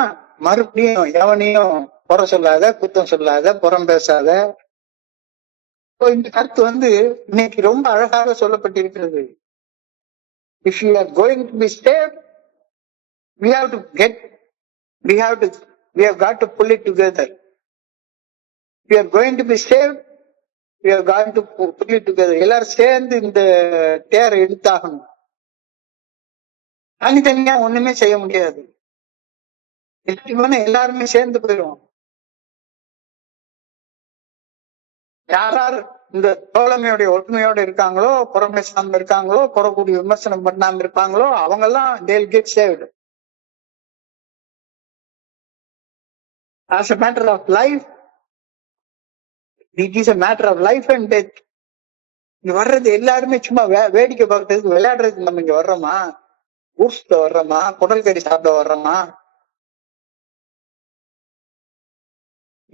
மறுபடியும் எவனையும் குறை சொல்லாத, குத்தம் சொல்லாத, புறம் பேசாத. இந்த கருத்து வந்து இன்னைக்கு ரொம்ப அழகாக சொல்லப்பட்டிருக்கிறது. If you are going to be saved, we have to get, we have got to pull it together. If you are going to be saved, we have got to pull it together. எல்லாரும் சேர்ந்து இந்த தேரை எடுத்தாகணும். தனித்தனியா ஒண்ணுமே செய்ய முடியாது. எல்லாருமே சேர்ந்து போயிடுவோம். யாரார் இந்த தோழமையுடைய ஒற்றுமையோட இருக்காங்களோ, புறம் பேசாம இருக்காங்களோ, குறக்கூடிய விமர்சனம் பண்ணாம இருப்பாங்களோ, அவங்க எல்லாம் they'll get saved. As a matter of life, it is a matter of life and death. இங்க வர்றது எல்லாருமே சும்மா வேடிக்கை பார்க்கறதுக்கு, விளையாடுறதுக்கு நம்ம இங்க வர்றோமா? ஊர்ஸ்ல வர்றோமா? குடல் கறி சாப்பிட வர்றோமா?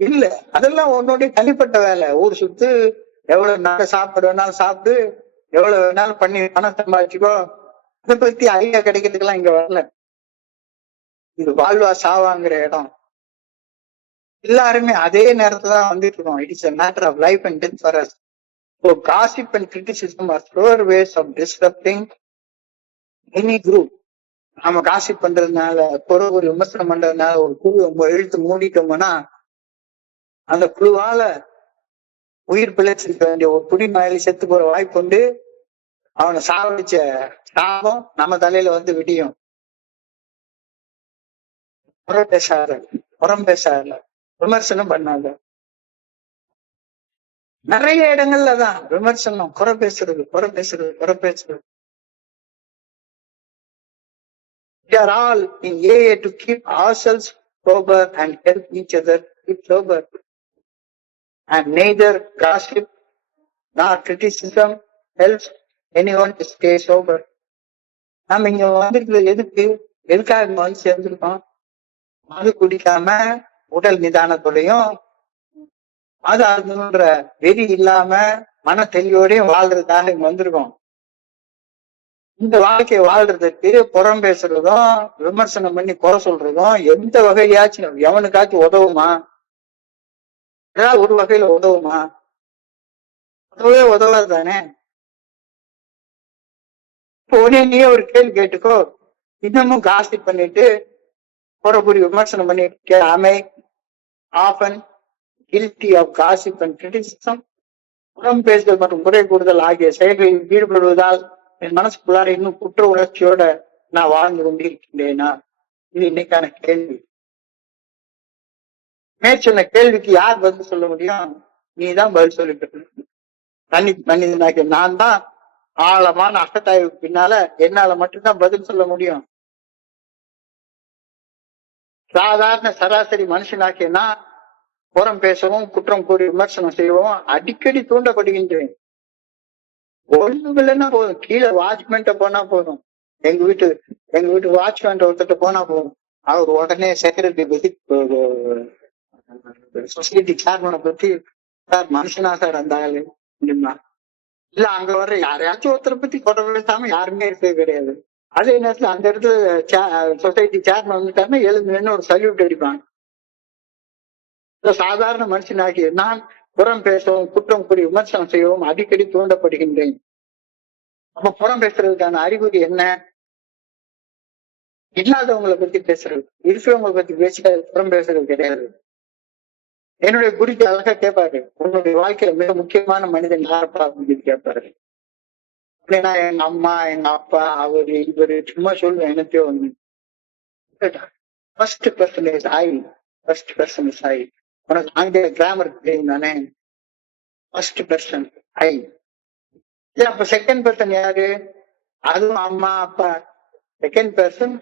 இல்ல, அதெல்லாம் உன்னுடைய தனிப்பட்ட வேலை. ஊர் சுத்து, எவ்வளவு நாள் சாப்பிட வேணாலும் சாப்பிடு, எவ்வளவு வேணாலும் பண்ணி பணம் சம்பாதிச்சுக்கோ. அதை பத்தி ஐடியா கிடைக்கிறதுக்கெல்லாம் இங்க வரல. இது வாழ்வா சாவாங்கிற இடம். எல்லாருமே அதே நேரத்துல தான் வந்துட்டு இருக்கோம். It is a matter of life and death for us. So gossip and criticism are slower ways of disrupting any group. நம்ம காசிப் பண்றதுனால, ஒரு விமர்சனம் பண்றதுனால ஒரு குழு இழுத்து மூடிட்டோம்னா, அந்த குழுவால உயிர் பிழைச்சிருக்க வேண்டிய ஒரு குடிநோயாளி செத்து போற வாய்ப்பு உண்டு. அவனை சாவடிச்ச சாபம் நம்ம தலையில வந்து விடியும். புறம் பேசாத, விமர்சனம் பண்ணாத. நிறைய இடங்கள்ல தான் விமர்சனம், குறை பேசுறது. We are all in AA to keep ourselves sober and help each other keep sober. And neither gossip nor criticism helps anyone to stay sober. நம்ம இங்க வந்திருக்கிறது எதுக்காக இங்க வந்து சேர்ந்திருக்கோம்? மது குடிக்காம உடல் நிதானத்தோடையும் மது அருந்துன்ற வெறி இல்லாம மன தெளிவோடையும் வாழ்றதுக்காக இங்க வந்திருக்கோம். இந்த வாழ்க்கையை வாழ்றதுக்கு புறம் பேசுறதும், விமர்சனம் பண்ணி குறை சொல்றதும் எந்த வகையாச்சும் எவனுக்காச்சும் உதவுமா? ஏதாவது ஒரு வகையில உதவுமா? உதவாது தானே. உடனே நீயே ஒரு கேள்வி கேட்டுக்கோ. இன்னமும் காஸ்டிப் பண்ணிட்டு புறப்பூரி விமர்சனம் பண்ணிட்டு ஆமை often guilty of gossip and criticism. புறம் பேசுதல் மற்றும் குறை கூறுதல் ஆகிய செயல்களில் ஈடுபடுவதால் என் மனசுக்குள்ளார இன்னும் குற்ற உணர்ச்சியோட நான் வாழ்ந்து கொண்டிருக்கின்றேனா? இது இன்னைக்கான கேள்வி. மேற்சொன்ன கேள்விக்கு யார் பதில் சொல்ல முடியும்? நீதான் பதில் சொல்லிட்டு. தனி மனிதனாக நான் தான் ஆழமான அகத்தாய்வுக்கு பின்னால என்னால மட்டும்தான் பதில் சொல்ல முடியும். சாதாரண சராசரி மனுஷனாக்கியனா புறம் பேசவும், குற்றம் கூறி விமர்சனம் செய்யவும் அடிக்கடி தூண்டப்படுகின்றேன். ஒண்ணும் இல்லைன்னா போதும், கீழே வாட்ச்மேன்ட்ட போனா போதும். எங்க வீட்டு வாட்ச்மேன் ஒருத்தட்ட போனா போதும், அவர் உடனே செக்ரட்டரி பத்தி, சொசைட்டி சேர்மனை பத்தி, சார் மனுஷனா சார் அந்த ஆளு அப்படின்னா, இல்ல அங்க வர்ற யாரையாச்சும் ஒருத்தரை பத்தி கொட்ட பேசாம யாருமே இருக்கவே கிடையாது. அதே நேரத்துல அந்த இடத்துல சொசைட்டி சேர்மன் வந்துட்டாருன்னா எழுந்து ஒரு சல்யூட் அடிப்பாங்க. சாதாரண மனுஷனாகிய நான் புறம் பேசவும், குற்றம் கூறி விமர்சனம் செய்யவும் அடிக்கடி தூண்டப்படுகின்றேன். அப்ப புறம் பேசுறதுக்கான அறிகுறி என்ன? இல்லாதவங்களை பத்தி பேசுறது, இருக்கிறவங்களை பத்தி பேசிட்டு புறம் பேசுறது கிடையாது. என்னுடைய குருஜி அழகா கேட்பாரு, உன்னுடைய வாழ்க்கையில மிக முக்கியமான மனிதன் யாரப்பா அப்படின்னு கேட்பாரு. அப்படின்னா எங்க அம்மா, எங்க அப்பா, அவரு இவரு சும்மா சொல்லுவேன். எனக்கே ஒண்ணு first person is I. First person is I. உனக்கு ஆங்கில கிராமர் தெரியும் தானே? First person I. அப்ப செகண்ட் பர்சன் யாரு? அதுவும் அம்மா அப்பா. செகண்ட் பர்சன்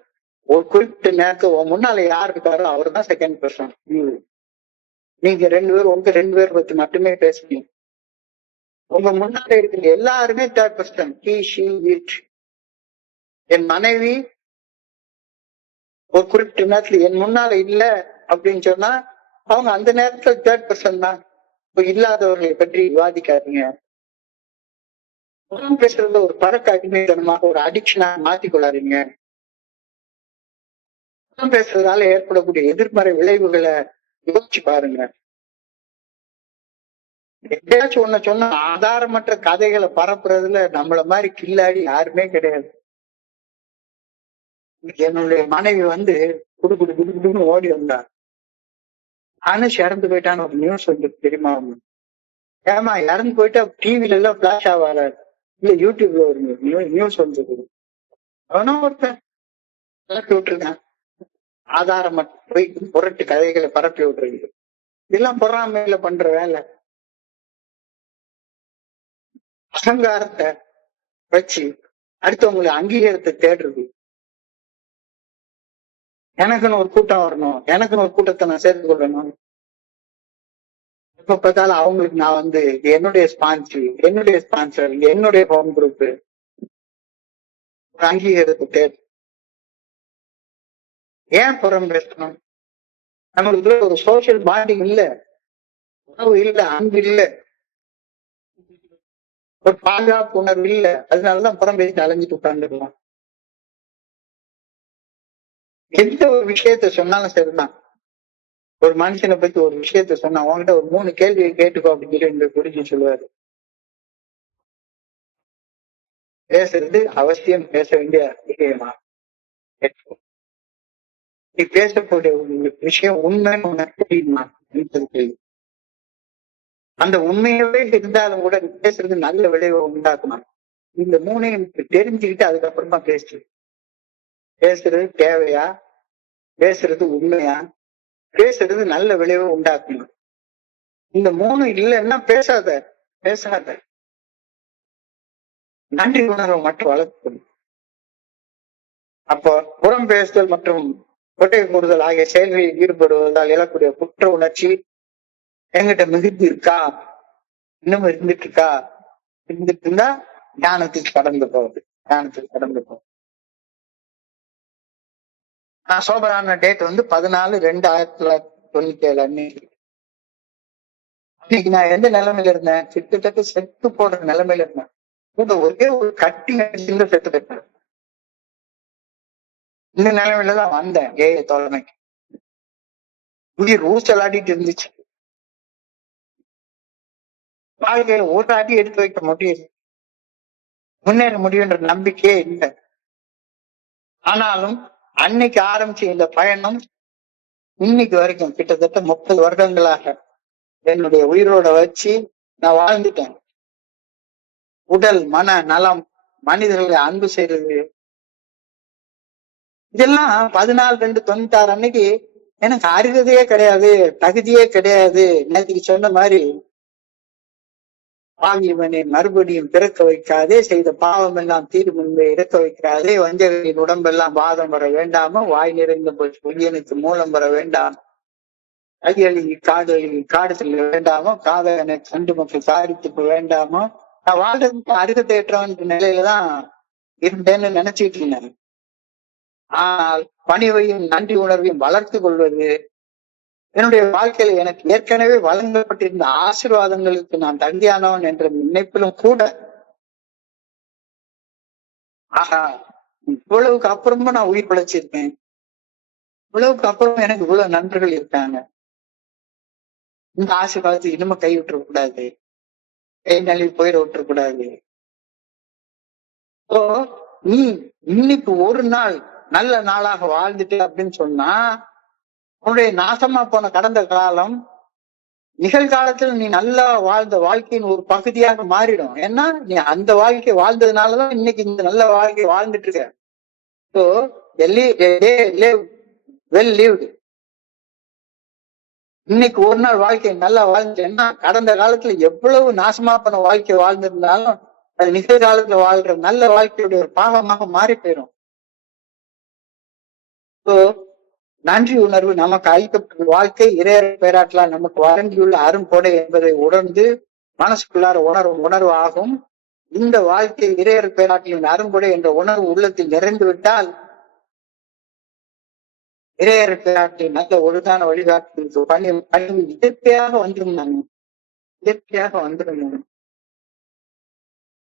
ஒரு குறிப்பிட்ட நேரத்துக்கு முன்னால யாரு இருக்காரோ அவரு தான் செகண்ட் பர்சன். நீங்க உங்க ரெண்டு பேர் பத்தி மட்டுமே பேசுறீங்க. உங்க முன்னால இருக்கிற எல்லாருமே third person. He, she, it. என் மனைவி ஒரு குறிப்பிட்ட நேரத்துல என் முன்னால இல்ல அப்படின்னு சொன்னா அவங்க அந்த நேரத்துல தேர்ட் பர்சன் தான். இப்ப இல்லாதவர்களை பற்றி விவாதிக்காதீங்க. புறம் பேசுறதுல ஒரு பழக்க அடிமைத்தனமாக, ஒரு அடிக்ஷனா மாத்திக் கொள்ளாதீங்க. புறம் பேசுறதால ஏற்படக்கூடிய எதிர்மறை விளைவுகளை யோசிச்சு பாருங்க. எப்படியாச்சும் ஒண்ணு சொன்னா ஆதாரமற்ற கதைகளை பரப்புறதுல நம்மள மாதிரி கில்லாடி யாருமே கிடையாது. என்னுடைய மனைவி வந்து குடு குடு குடு குடுன்னு ஓடி வந்தா. அனுஷ் இறந்து போயிட்டான்னு ஒரு நியூஸ் வந்து தெரியுமா உங்களுக்கு? ஏமா இறந்து போயிட்டா டிவில எல்லாம் பிளாஷ் ஆவாரு, இல்ல யூடியூப்ல ஒரு நியூஸ் வந்தது. அவனா ஒருத்தன் பரப்பி விட்டுருக்கான். ஆதாரம் போய் புரட்டு கதைகளை பரப்பி விட்டுருக்கு. இதெல்லாம் பொறாமையில பண்ற வேலை. அகங்காரத்தை வச்சு அடுத்தவங்களை அங்கீகாரத்தை தேடுறது. எனக்குன்னு ஒரு கூட்டம் வரணும், எனக்குன்னு ஒரு கூட்டத்தை நான் சேர்த்து கொள்ளணும். எப்ப பார்த்தாலும் அவங்களுக்கு நான் வந்து என்னுடைய ஸ்பான்சர் என்னுடைய ஹோம் குரூப் அங்கீகாரத்தை தேடு. ஏன் புறம் பேசணும்? நம்மளுக்கு ஒரு சோசியல் பாண்டிங் இல்ல, உறவு இல்ல, அன்பு இல்ல, ஒரு பாதுகாப்பு உணர்வு இல்ல. அதனாலதான் புறம் பேசி அலைஞ்சிட்டு உட்கார்ந்துக்கலாம். எந்த ஒரு விஷயத்த சொன்னாலும் சரிதான். ஒரு மனுஷனை பத்தி ஒரு விஷயத்த சொன்னா அவங்ககிட்ட ஒரு 3 கேள்வியை கேட்டுக்கோ அப்படின்னு சொல்லி இந்த குருஜி சொல்லுவாரு. பேசுறது அவசியம், பேச வேண்டிய விஷயமா? நீ பேசக்கூடிய விஷயம் உண்மைன்னு உனக்கு தெரியுமா? அந்த உண்மையவே இருந்தாலும் கூட நீ பேசுறது நல்ல விளைவை உண்டாக்குமா? இந்த 3ஐயும் தெரிஞ்சுக்கிட்டு அதுக்கப்புறமா பேசுறது தேவையா, பேசுறது உண்மையா, பேசுறது நல்ல விளைவை உண்டாக்கணும். இந்த 3 இல்லைன்னா பேசாத. நன்றி உணர்வை மட்டும் வளர்க்கணும். அப்போ புறம் பேசுதல் மற்றும் கொட்டை கூறுதல் ஆகிய செயல்களில் ஈடுபடுவதால் எழக்கூடிய குற்ற உணர்ச்சி எங்கிட்ட மிகுந்து இருக்கா, இன்னும் இருந்துட்டு இருந்தா ஞானத்துக்கு கடந்து போகுது. நான் சோபரான டேட் வந்து 14/2/1997 அன்னைக்கு நான் எந்த நிலைமையில இருந்தேன்? கிட்டத்தட்ட செத்து போடுற நிலைமையில இருந்தேன். ஒரே ஒரு கட்டி செத்து போயிட்டேன். இந்த நிலைமையிலதான் வந்தேன் ஏஐ தோழமைக்கு. உயிர் ஊசலாடிட்டு இருந்துச்சு. வாழ்க்கையில ஒரு அடி எடுத்து வைக்க முடியும், முன்னேற முடியுன்ற நம்பிக்கையே இல்லை. ஆனாலும் அன்னைக்கு ஆரம்பிச்ச இந்த பயணம் இன்னைக்கு வரைக்கும் கிட்டத்தட்ட 30 வருடங்களாக என்னுடைய உயிரோட வச்சு நான் வாழ்ந்துட்டேன். உடல், மன நலம், மனிதர்களை அன்பு செய்யறது, இதெல்லாம் 14/2/96 அன்னைக்கு எனக்கு அருகதையே கிடையாது, தகுதியே கிடையாது. நேற்றுக்கு சொன்ன மாதிரி பாவியவனை மறுபடியும் பிறக்க வைக்காதே, செய்த பாவம் எல்லாம் தீர் முன்பே இறக்க வைக்காதே, வஞ்சகரின் உடம்பெல்லாம் வாதம் வர வேண்டாமோ, வாய் நிறைந்த பொய்யனுக்கு மூலம் வர வேண்டாம், கையழுகி காடு செல்ல வேண்டாமோ, காதலனை கண்டு மக்கள் சாரித்துக்கு வேண்டாமோ. நான் வாழ்றதுக்கு அருகதையற்றவன் நிலையிலதான் இருந்தேன்னு நினைச்சிட்டு இருந்தேன். ஆனால் பணிவையும் நன்றி உணர்வையும் வளர்த்து கொள்வது என்னுடைய வாழ்க்கையில எனக்கு ஏற்கனவே வழங்கப்பட்டிருந்த ஆசீர்வாதங்களுக்கு நான் தகுதியானவன் என்ற நினைப்பிலும் கூட. ஆஹா, இவ்வளவுக்கு அப்புறமா நான் உயிர் பிழைச்சிருக்கேன், இவ்வளவுக்கு அப்புறம் எனக்கு இவ்வளவு நண்பர்கள் இருக்காங்க, இந்த ஆசீர்வாதத்தை இனிமே கை விட்டுற கூடாது, கை நழுவி போயிட விட்டுற கூடாது. நீ இன்னைக்கு ஒரு நாள் நல்ல நாளாக வாழ்ந்துட்டு அப்படின்னு சொன்னா உன்னுடைய நாசமா போன கடந்த காலம் நிகழ்காலத்தில் நீ நல்லா வாழ்ந்த வாழ்க்கையின் ஒரு பகுதியாக மாறிடும். ஏன்னா நீ அந்த வாழ்க்கை வாழ்ந்ததுனாலதான் இன்னைக்கு இந்த நல்ல வாழ்க்கை வாழ்ந்துட்டு இருக்க. So well lived. இன்னைக்கு ஒரு நாள் வாழ்க்கை நல்லா வாழ்ந்துட்டேன்னா கடந்த காலத்துல எவ்வளவு நாசமா போன வாழ்க்கை வாழ்ந்திருந்தாலும் அது நிகழ்காலத்துல வாழ்ற நல்ல வாழ்க்கையுடைய ஒரு பாகமாக மாறி போயிடும். நன்றி உணர்வு நமக்கு அளிக்கப்பட்ட வாழ்க்கை இறையர் பேராற்றலால் நமக்கு வழங்கியுள்ள அருங்கொடை என்பதை உணர்ந்து மனசுக்குள்ளார உணர்வு ஆகும். இந்த வாழ்க்கை இறையர் பேராற்றலின் அருங்கொடை என்ற உணர்வு உள்ளத்தில் நிறைந்து விட்டால் இறையர் பேராற்றலின் நல்ல ஒழுங்கான வழிகாட்டு பணி இயற்கையாக வந்துடும்.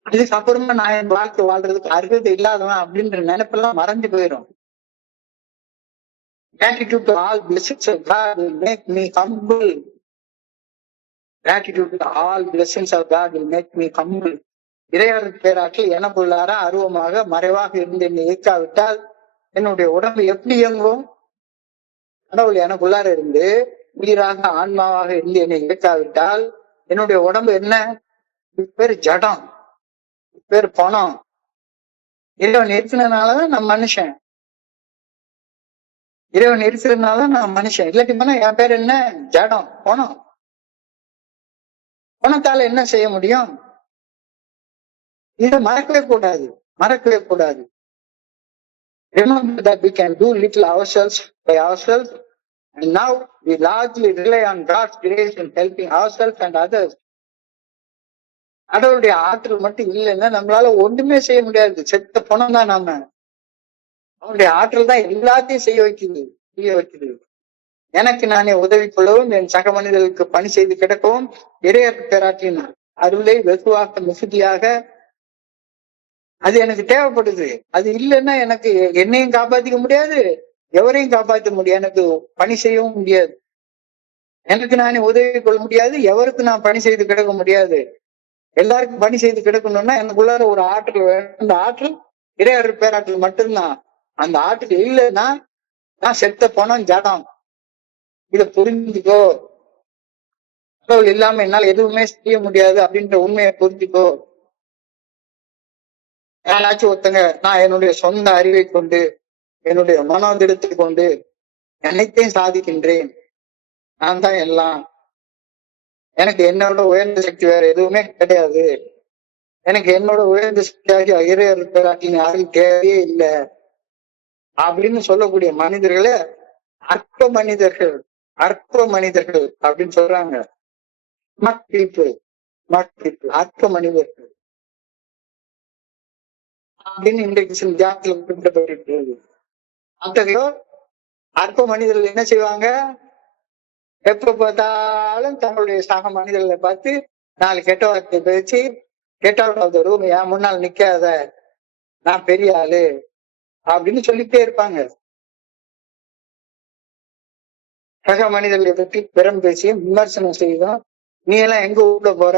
இதுக்கப்புறமா நான் என் வாழ்க்கை வாழ்றதுக்கு அருகதை இல்லாதவன் அப்படின்ற நினைப்பெல்லாம் மறைஞ்சு போயிடும். Gratitude to all blessings of God will make me humble. Gratitude to all blessings of God will make me humble. இறையர் பேராற்றல் எனக்குள்ளார அருவமாக மறைவாக இருந்து என்னை இயக்காவிட்டால் என்னுடைய உடம்பு எப்படி இயங்கும்? கடவுள் எனக்குள்ளார இருந்து உயிராக ஆன்மாவாக இருந்து என்னை இயக்காவிட்டால் என்னுடைய உடம்பு என்ன? பேர் ஜடம், பேர் பணம். இறைவன் இருக்கிறதுனாலதான் நான் மனுஷன். இறைவன் இருக்கிறதுனால நான் மனுஷன். இல்லாட்டி போனா என் பேர் என்ன? ஜடம், பணம். பணத்தால என்ன செய்ய முடியும்? இதை மறக்கவே கூடாது, மறக்கவே கூடாது. Remember that we can do little ourselves by ourselves, and now we largely rely on God's grace in helping ourselves and others. கடவுளுடைய ஆற்றல் மட்டும் இல்லைன்னா நம்மளால ஒண்ணுமே செய்ய முடியாது. செத்த பணம் தான் நாம. அவனுடைய ஆற்றல் தான் எல்லாத்தையும் செய்ய வைக்குது. எனக்கு நானே உதவி கொள்ளவும், என் சக மனிதர்களுக்கு பணி செய்து கிடக்கவும் இறையர் பேராற்றின் அருளை வெகுவாக்க மிகுதியாக அது எனக்கு தேவைப்படுது. அது இல்லைன்னா எனக்கு என்னையும் காப்பாத்திக்க முடியாது, எவரையும் காப்பாற்ற முடியாது, எனக்கு பணி செய்யவும் முடியாது. எனக்கு நானே உதவி கொள்ள முடியாது, எவருக்கு நான் பணி செய்து கிடக்க முடியாது. எல்லாருக்கும் பணி செய்து கிடக்கணும்னா எனக்குள்ளார ஒரு ஆற்றல் வேணும். அந்த ஆற்றல் இறையர் பேராற்றல் மட்டும்தான். அந்த ஆற்றல் இல்லைன்னா நான் செத்த பணம், ஜடம். இத புரிஞ்சுக்கோ. கடவுள் இல்லாம என்னால எதுவுமே செய்ய முடியாது அப்படின்ற உண்மையை புரிஞ்சுக்கோ. யாராச்சும் ஒருத்தங்க நான் என்னுடைய சொந்த அறிவை கொண்டு, என்னுடைய மனோதிடத்தை கொண்டு அனைத்தையும் சாதிக்கின்றேன், நான் தான் எல்லாம், எனக்கு என்னோட உயர்ந்த சக்தி வேற எதுவுமே கிடையாது, எனக்கு என்னோட உயர்ந்த சக்தியாக இறையர் பேராட்டின் யாரும் தேவையே இல்லை அப்படின்னு சொல்லக்கூடிய மனிதர்களை அற்ப மனிதர்கள் அப்படின்னு சொல்றாங்க. அற்ப மனிதர்கள் அப்படின்னு இன்றைக்கு சில ஜாத்தியில் குறிப்பிடப்பட்டிருக்கிறது. அத்தகையோ அற்ப மனிதர்கள் என்ன செய்வாங்க? எப்ப பார்த்தாலும் தங்களுடைய சக மனிதர்களை பார்த்து 4 கெட்ட வார்த்தை பேச்சு, கெட்ட ரூம் என் முன்னால் நிக்காத, நான் பெரிய ஆளு அப்படின்னு சொல்லிட்டே இருப்பாங்க. சக மனிதர்களை பற்றி பெரும் பேசியும் விமர்சனம் செய்தும் நீ எல்லாம் எங்க உள்ள போற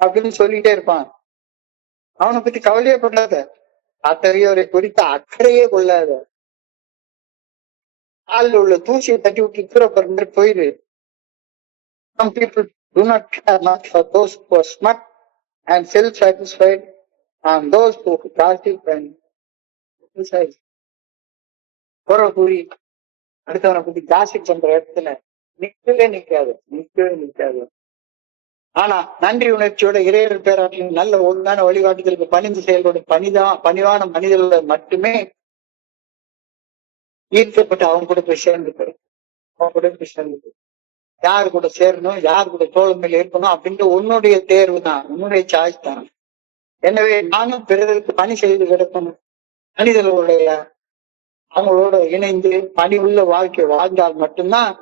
அப்படின்னு சொல்லிட்டே இருப்பான். அவனை பத்தி கவலையே படாத, அத்தகையோரை குறித்த அக்கறையே கொள்ளாத, ஆள் உள்ள தூசியை தட்டி விட்டு தூரப்படுற போயிரு. Some people do not care much for those who are smart and self-satisfied and those who gossip and criticize. கூறி அடுத்தவனை பத்தி காசிப் பண்ற இடத்துல நிக்கவே நிக்காது. ஆனா நன்றி உணர்ச்சியோட இறையர் பேராற்றின் நல்ல ஒழுங்கான வழிகாட்டுதலுக்கு பணிந்து செயல்படும் பணிவான மனிதர்கள் மட்டுமே ஈர்க்கப்பட்டு அவங்க கூட போய் சேர்ந்து யாரு கூட சேரணும், யாரு கூட தோல் மேல் இருக்கணும் அப்படின்ற உன்னுடைய தேர்வு தான், உன்னுடைய சாய்ஸ் தான். எனவே நானும் பிறருக்கு பணி செய்து கிடக்கணும். மனிதர்களுடைய அவங்களோட இணைந்து பணி உள்ள வாழ்க்கை வாழ்ந்தால் மட்டும்தான்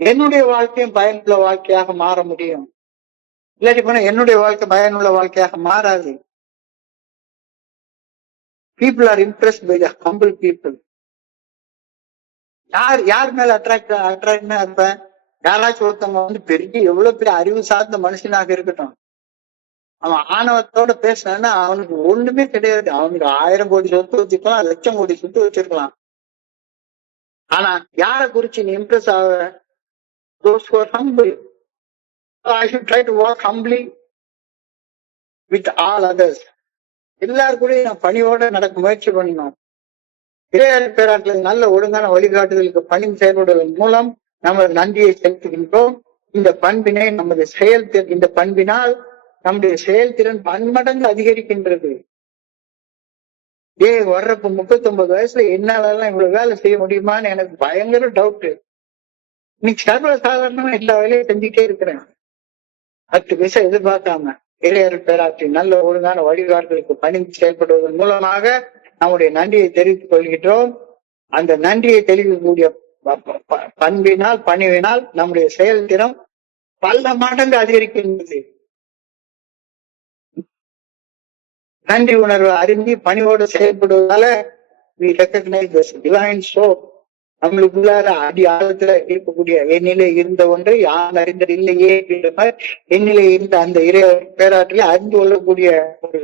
என்னுடைய வாழ்க்கையும் பயனுள்ள வாழ்க்கையாக மாற முடியும். இல்லாட்டி போனா என்னுடைய வாழ்க்கை பயனுள்ள வாழ்க்கையாக மாறாது. People are impressed by the humble people. யார் மேல அட்ராக்டா இருப்ப? யாராச்சும் ஒருத்தவங்க பெரிய எவ்வளவு பெரிய அறிவு சார்ந்த மனுஷனாக இருக்கட்டும், அவன் ஆணவத்தோட பேசினான்னா அவனுக்கு ஒண்ணுமே கிடையாது. அவனுக்கு 1000 கோடி சொத்து வச்சிருக்கலாம், 1,00,000 கோடி சொத்து வச்சிருக்கலாம். ஆனா யாரை குறிச்சு நீ இம்ப்ரெஸ் ஆக? Those who are humble. So I should try to work humbly with all others. எல்லாரும் கூட நான் பணியோட நடக்க முயற்சி பண்ணணும். இறையர் பேராற்றில் நல்ல ஒழுங்கான வழிகாட்டுதலுக்கு பணி செயல்படுவதன் மூலம் நமது நன்றியை செலுத்துகின்றோம். இந்த பண்பினால் நம்முடைய செயல்திறன் பன்மடங்கு அதிகரிக்கின்றது. வர்றப்ப 39 வயசுல என்னாலெல்லாம் இவ்வளவு வேலை செய்ய முடியுமான்னு எனக்கு பயங்கர டவுட். இன்னைக்கு சர்வசாதாரணமா எல்லா வேலையும் செஞ்சுட்டே இருக்கிறேன். 10 பைசா எதிர்பார்க்காம இறையர் பேராற்றின் நல்ல ஒழுங்கான வழிகாட்டுதலுக்கு பணி செயல்படுவதன் மூலமாக நம்முடைய நன்றியை தெரிவித்துக் கொள்கின்றோம். அந்த நன்றியை தெரிவிக்கக்கூடிய பணிவினால் நம்முடைய செயல்திறம் பல மடங்கு அதிகரிக்கின்றது. நன்றி உணர்வு அறிந்து பணிவோடு செயல்படுவதால we recognize this divine soul. நம்மளுக்குள்ளார அடி ஆழத்துல இருக்கக்கூடிய என்னிலே இருந்த ஒன்றை யான் அறிந்தது இல்லையே அப்படின்ற மாதிரி என்னிலே இருந்த அந்த பேராற்றில அறிந்து கொள்ளக்கூடிய ஒரு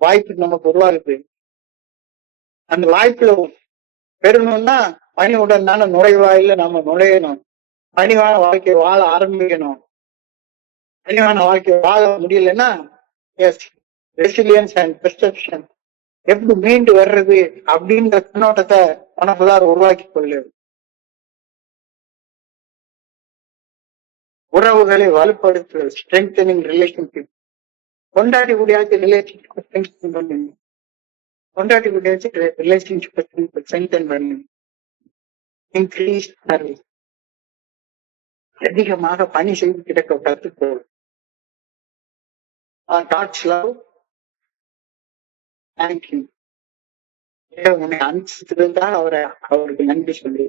வாய்ப்பு நமக்கு உருவாகுது. அந்த வாய்ப்புல பெறணும்னா பணிவுடனான நுழைவாயில நம்ம நுழையணும். பணிவான வாழ்க்கை வாழ ஆரம்பிக்கணும். பணிவான வாழ்க்கை வாழ முடியலன்னா எஸ் ரெசிலியன்ஸ் அண்ட் பெர்செப்ஷன் எப்படி மீண்டு வர்றது அப்படின்ற கண்ணோட்டத்தை மனக்குள்ளார உருவாக்கி கொள்ளு. உறவுகளை வலுப்படுத்து, ஸ்ட்ரெங்தனிங் ரிலேஷன்ஷிப். கொண்டாடி முடியாத ரிலேஷன்ஷிப் ஸ்ட்ரெங்தன் பண்ணுங்க. கொண்டாடி முடியாத ரிலேஷன்ஷிப் ஸ்ட்ரெங்தன் பண்ணுங்க. Increase service. அதிகமாக பணி செய்து கிடக்க கற்றுக்கோ. God's love, thank you. உன்னை அனுப்பிச்சிருந்தா அவருக்கு நன்றி சொல்லு.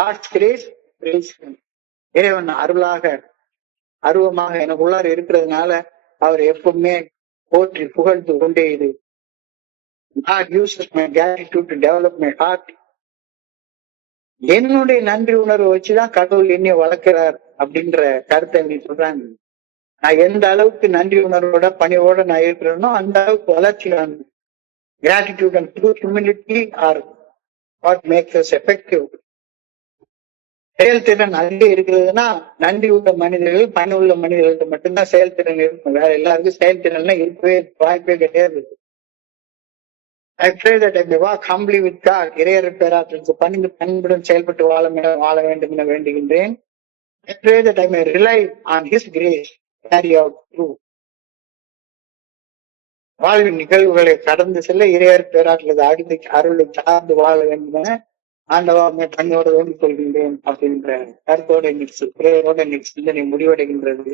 God's grace, praise him. இறைவன் அருவமாக எனக்குள்ளார இருக்கிறதுனால அவர் எப்பவுமே போற்றி புகழ்ந்து கொண்டே இது. God uses my gratitude to develop my heart. என்னுடைய நன்றி உணர்வை வச்சுதான் கடவுள் என்னை வளர்க்கிறார் அப்படின்ற கருத்தை நீ சொல்றாங்க. நான் எந்த அளவுக்கு நன்றி உணர்வோட பணியோட நான் இருக்கிறேனோ அந்த அளவுக்கு வளர்ச்சி நான். Gratitude and true humility are what makes us effective. செயல்திறன் அதிக இருக்கிறதுனா நன்றி உள்ள மனிதர்கள், பணி உள்ள மனிதர்களுக்கு மட்டும்தான் செயல்திறன் இருக்கும். வேற எல்லாருக்கும் செயல்திறன்லாம் இருக்கவே வாய்ப்பே கிடையாது. I pray that I may walk humbly with God. இறையர் பேராற்றலுக்கு பண்புடன் செயல்பட்டு வாழ வேண்டும் என வேண்டுகின்றேன். I pray that I may rely on His grace, carry out through. வாழ்வின் நிகழ்வுகளை கடந்து செல்ல இறையர் பேராற்றலது அருளை சார்ந்து வாழ வேண்டும் என ஆண்டவாமை பணியோட வேண்டிக் கொள்கின்றேன் அப்படின்ற கருத்தோட இன்னைக்கு சிந்தனை முடிவடைகின்றது.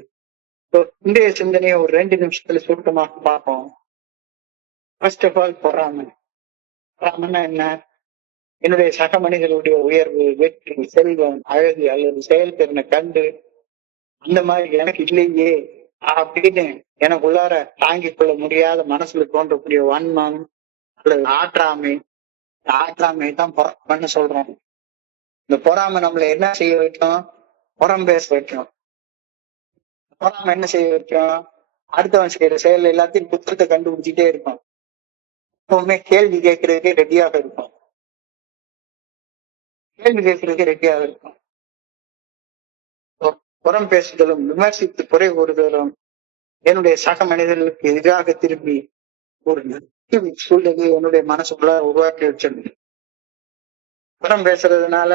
இன்றைய சிந்தனையை ஒரு 2 நிமிஷத்துல சுருக்கமாக பார்ப்போம். ஃபர்ஸ்ட் ஆஃப் ஆல் பொறாமைன்னா என்ன? என்னுடைய சக மனிதர்களுடைய உயர்வு, வெற்றி, செல்வம், அழகு அல்லது செயல்திறனை கண்டு அந்த மாதிரி எனக்கு இல்லையே அப்படின்னு எனக்குள்ளார தாங்கிக் கொள்ள முடியாத மனசுல தோன்றக்கூடிய வன்மம் அல்லது ஆற்றாமை தான் பொறாமைன்னு சொல்றோம். இந்த பொறாமை நம்மள என்ன செய்ய வைக்கும்? புறம் பேச வைக்கும். பொறாமை என்ன செய்ய வைக்கும்? அடுத்தவன் செய்யற செயல் எல்லாத்தையும் குற்றத்தை கண்டுபிடிச்சிட்டே இருக்கும். எப்பவுமே கேள்வி கேட்கறதுக்கே ரெடியாக இருக்கும். புறம் பேசுதலும் விமர்சித்து குறை கூறுதலும் என்னுடைய சக மனிதர்களுக்கு எதிராக திரும்பி ஒரு சூழ்நிலை என்னுடைய மனசுக்குள்ள உருவாக்கி வச்சிருந்தது. புறம் பேசுறதுனால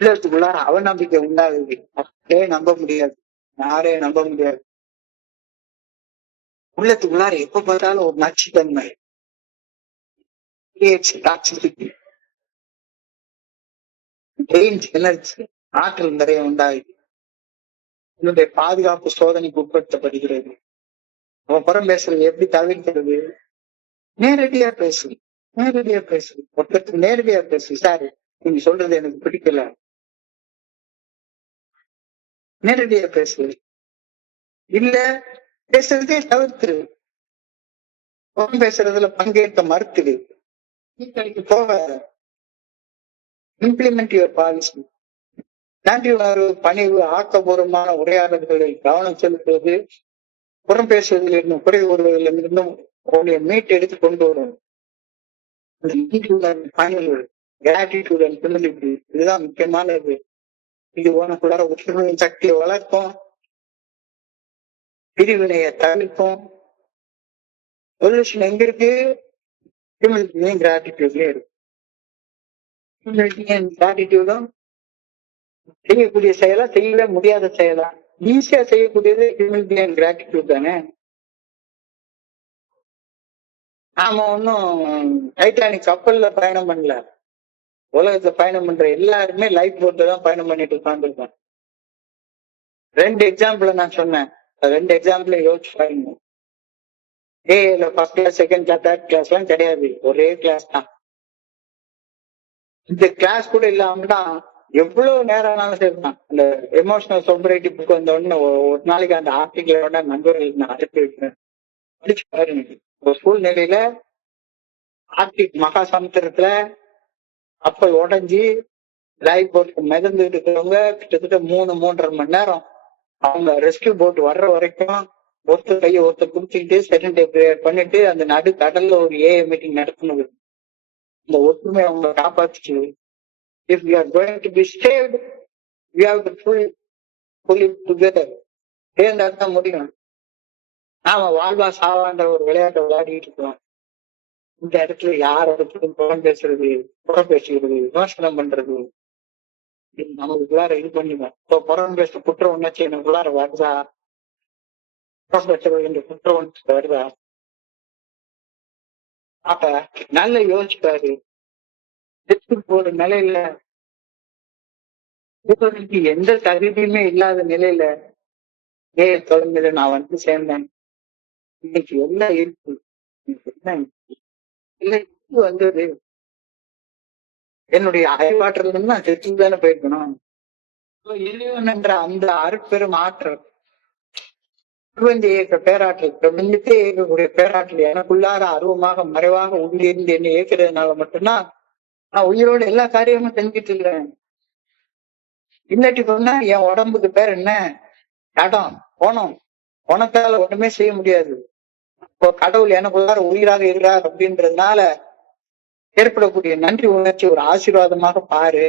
உள்ளத்துக்குள்ள அவநம்பிக்கை உண்டாகுது. அப்படியே நம்ப முடியாது, யாரே நம்ப முடியாது. உள்ளத்துக்குள்ளார எப்ப பார்த்தாலும் ஒரு நச்சுத்தன்மை, எனர்ஜி, ஆற்றல் நிறைய உண்டாகுது. என்னுடைய பாதுகாப்பு சோதனைக்கு உட்படுத்தப்படுகிறது. அவன் புறம் பேசுறது எப்படி தவிர்க்கிறது? நேரடியா பேசு. ஒருத்தருக்கு நேரடியா பேசு. சார், நீங்க சொல்றது எனக்கு பிடிக்கல. நேரடியா பேசு. இல்ல பேசுறதே தவிர்த்துரு. புறம் பேசுறதுல பங்கேற்க மறுத்துடு. போகாத. Implement your policy. நன்றி உணர்வு, பணிவு, ஆக்கப்பூர்வமான உரையாடல்களில் கவனம் செலுத்துவது புறம் பேசுவதில் இருந்தும் குறை கூறுவதிலிருந்தும் உங்களுடைய மீட் எடுத்து கொண்டு வரும். பணிவு, கிராட்டிடியூட் அண்ட் ஹியூமிலிட்டி, இதுதான் முக்கியமானது. இது உனக்குள்ளார உற்சாக சக்தியை வளர்க்கும், பிரிவினையை தவிர்க்கும். சொல்யூஷன் எங்க இருக்கு? ஹியூமிலிட்டியும் கிராட்டிடியூட்லயே இருக்கு. ஹியூமிலிட்டியும் கிராட்டிடியூடும் செய்யக்கூடிய செயலா, செய்யவே முடியாத செயலா? ஈஸியா செய்யக்கூடியது ஹியூமிலிட்டி அண்ட் கிராட்டிடியூட் தானே. நாம ஒன்னும் டைட்டானிக் கப்பல்ல பயணம் பண்ணல. உலகத்துல பயணம் பண்ற எல்லாருமே லைஃப் போட்ல தான் பயணம் பண்ணிட்டு உட்காந்துருக்கோம். 2 எக்ஸாம்பிள் நான் சொன்னேன். 2 எக்ஸாம்பிள் யோசிச்சு பாருங்க. ஏல first class, second class, third class எல்லாம் கிடையாது. ஒரே கிளாஸ் தான். இந்த கிளாஸ் கூட இல்லாம தான் எவ்வளவு நேரம் ஆனாலும் சரிதான். அந்த எமோஷனல் சொபரைட்டி புக் வந்த உடனே ஒரு நாளைக்கு அந்த ஆர்டிகிளோட நண்பர்களுக்கு நான் அனுப்பி வைக்கிறேன். படிச்சு பாருங்க. ஒரு சூழ்நிலையில ஆர்டிக் மகா சமுத்திரத்துல கப்பல் உடஞ்சி லைஃப் போட் மிதந்துட்டு இருக்கிறவங்க கிட்டத்தட்ட 3-3.5 மணி நேரம் அவங்க ரெஸ்கியூ போட் வர்ற வரைக்கும் ஒருத்தர் கையை ஒருத்தர் குடிச்சுக்கிட்டு செகண்ட் டே ப்ரேயர் பண்ணிட்டு அந்த நடு கடல்ல ஒரு ஏஐ மீட்டிங் நடத்தணும். இந்த ஒற்றுமை அவங்க காப்பாத்துச்சு. If you are going to be saved, you have to pull it together. சேர்ந்தா தான் முடியும். நாம வாழ்வா சாவான்ற ஒரு விளையாட்டை விளையாடிட்டு இருக்கோம். இந்த இடத்துல யார் இடத்துக்கும் புறம் பேசுறது, புறம் பேசுகிறது, விமர்சனம் பண்றது, இது நம்மளுக்குள்ளார இது பண்ணிடும். இப்போ புறம் பேச குற்ற உணர்ச்சி எனக்குள்ளார வருதா, புறம் பேசுறது என்ற குற்ற உணர்ச்சி வருதா, அப்ப நல்ல யோசிப்பாரு. செத்து போற நிலையில இவருக்கு எந்த தகுதியுமே இல்லாத நிலையில தொடர்ந்து நான் வந்து சேர்ந்தேன். இன்னைக்கு எல்லாம் இருக்கு. இன்னைக்கு என்ன இல்லை வந்தது என்னுடைய அறிவாற்றல் இருந்து நான் செத்து தானே போயிருக்கணும். இறைவன் என்ற அந்த அருட்பெரும் ஆற்றல், பிரபஞ்ச இயக்க பேராற்றல், பிரபஞ்சத்தை இயக்கக்கூடிய பேராற்றல் எனக்குள்ளார அருவமாக மறைவாக உள்ளிருந்து என்னை இயக்கிறதுனால மட்டும்தான் நான் உயிரோடு எல்லா காரியமும் செஞ்சுட்டு இருக்கிறேன். இல்லாட்டி சொன்னா என் உடம்புக்கு பேர் என்ன, இடம், பணம், பணத்தால ஒண்ணுமே செய்ய முடியாது. இப்போ கடவுள் எனக்குள்ளார உயிராக இருக்கிறார் அப்படின்றதுனால ஏற்படக்கூடிய நன்றி உணர்ச்சி ஒரு ஆசீர்வாதமாக பாரு.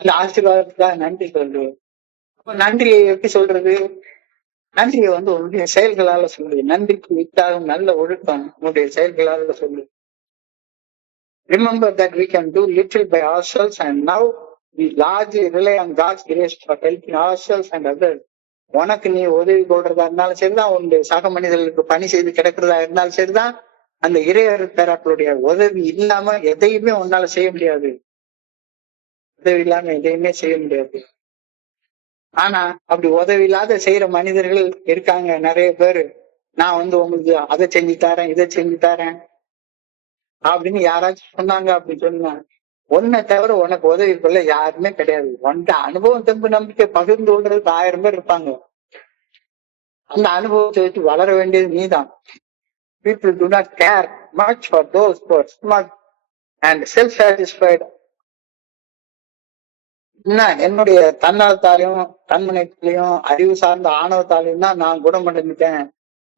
அந்த ஆசீர்வாதத்துக்காக நன்றி சொல்லு. அப்ப நன்றியை எப்படி சொல்றது? நன்றியை வந்து உன்னுடைய செயல்களால சொல்லு. நன்றிக்கு வித்தாகும் நல்ல ஒழுக்கம் உன்னுடைய செயல்களால சொல்லு. Remember that we can do little by ourselves and now we largely rely on God's grace for helping ourselves and others. உனக்கு நீ உதவி கொள்றதா இருந்தாலும் சரிதான், உன்னுடைய சக மனிதர்களுக்கு பணி செய்து கிடக்கிறதா இருந்தாலும் சரிதான், அந்த இறையர் பேராக்களுடைய உதவி இல்லாம எதையுமே உன்னால செய்ய முடியாது. உதவி இல்லாம எதையுமே செய்ய முடியாது. ஆனா அப்படி உதவி இல்லாத செய்யற மனிதர்கள் இருக்காங்க நிறைய பேரு. நான் வந்து உங்களுக்கு அதை செஞ்சு தரேன், இதை செஞ்சு தரேன் அப்படின்னு யாராச்சும் சொன்னாங்க. அப்படி சொன்னா ஒன்னை தவிர உனக்கு உதவி கொள்ள யாருமே கிடையாது. உன்ட அனுபவம் தெம்பு நம்பிக்கை பகிர்ந்து கொள்றதுக்கு 1000 பேர் இருப்பாங்க. அந்த அனுபவத்தை வச்சு வளர வேண்டியது நீதான். People do not care much for those who are smart and self-satisfied. என்னுடைய தன்னலத்தாலையும் தன்மனத்திலையும் அறிவு சார்ந்த ஆணவத்தாலையும் தான் நான் குணமடைந்துட்டேன்.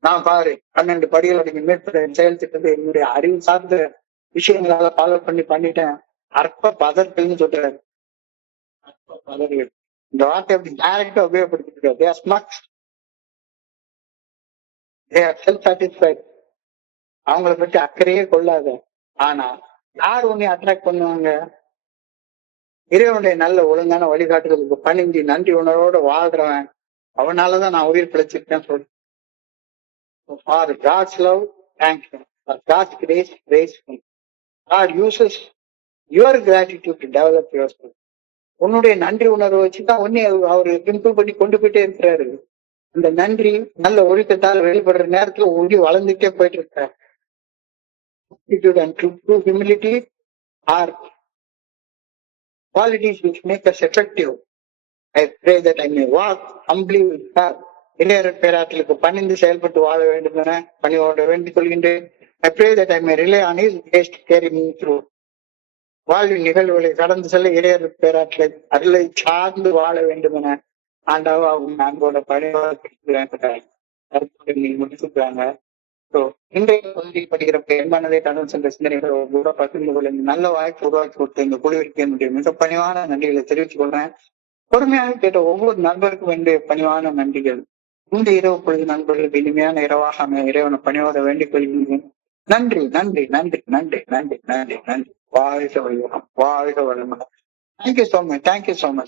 நான் பாரு 12 படிகளுடைய மேற்பட்ட செயல் திட்டத்தை என்னுடைய அறிவு சார்ந்த விஷயங்களால ஃபாலோ பண்ணிட்டேன். அற்ப பதர்கள்னு சொல்றாரு. அற்ப பதர்கள் இந்த வார்த்தை அப்படி டைரக்டா உபயோகப்படுத்திருக்காரு. They are smart. They are self-satisfied. அவங்களை பற்றி அக்கறையே கொள்ளாத. ஆனா யார் உன்னை அட்ராக்ட் பண்ணுவாங்க? இறைவனுடைய நல்ல ஒழுங்கான வழிகாட்டுதலுக்கு பணிஞ்சு நன்றி உணர்வோட வாழ்றவன். அவனாலதான் நான் உயிர் பிழைச்சிருக்கேன் சொல்றேன். For God's love, thank you. For God's grace, praise Him. God uses your gratitude to develop yourself. உன்னுடைய நன்றி உணர்வை வச்சுதான் உன்னை அவரு இம்ப்ரூவ் பண்ணி கொண்டு போயிட்டே இருக்கிறாரு. இந்த நன்றி நல்ல ஒழுக்கத்தால் வெளிப்படுற நேரத்துல ஒழுங்கி வளர்ந்துட்டே போயிட்டு இருக்காரு. And true humility are qualities which make us effective. I pray that I may walk humbly with God. இளையர் பேராற்றலுக்கு பணிந்து செயல்பட்டு வாழ வேண்டும் என பணியோட வேண்டிக் கொள்கின்றேன். I pray that I may rely on His grace to carry me through. வாழ்வின் நிகழ்வுகளை கடந்து செல்ல இளையர் பேராற்றலை அருளை சார்ந்து வாழ வேண்டும் என ஆண்டாவா அவங்க அன்போட பணியோட நீ முடிச்சுக்கிறாங்க. இன்றைய பகுதியில் படிக்கிற பெண்மானதை கடந்து சென்ற சிந்தனைகள் கூட பகிர்ந்து கொள்ள நல்ல வாய்ப்பு உருவாக்கி கொடுத்த இந்த குழுவிற்கு என்னுடைய மிக பணிவான நன்றிகளை தெரிவித்துக் கொள்றேன். பொறுமையாக கேட்ட ஒவ்வொரு நண்பருக்கும் வேண்டிய பணிவான நன்றிகள். இந்த இரவு பொழுது நண்பர்களுக்கு இனிமையான இரவாக அமைய இறைவனை பணியோட வேண்டிக் கொள்கின்றேன். நன்றி நன்றி நன்றி நன்றி நன்றி நன்றி நன்றி. வாழ்க வளமுடன், வாழ்க வளமுடன். Thank you so much, thank you so much.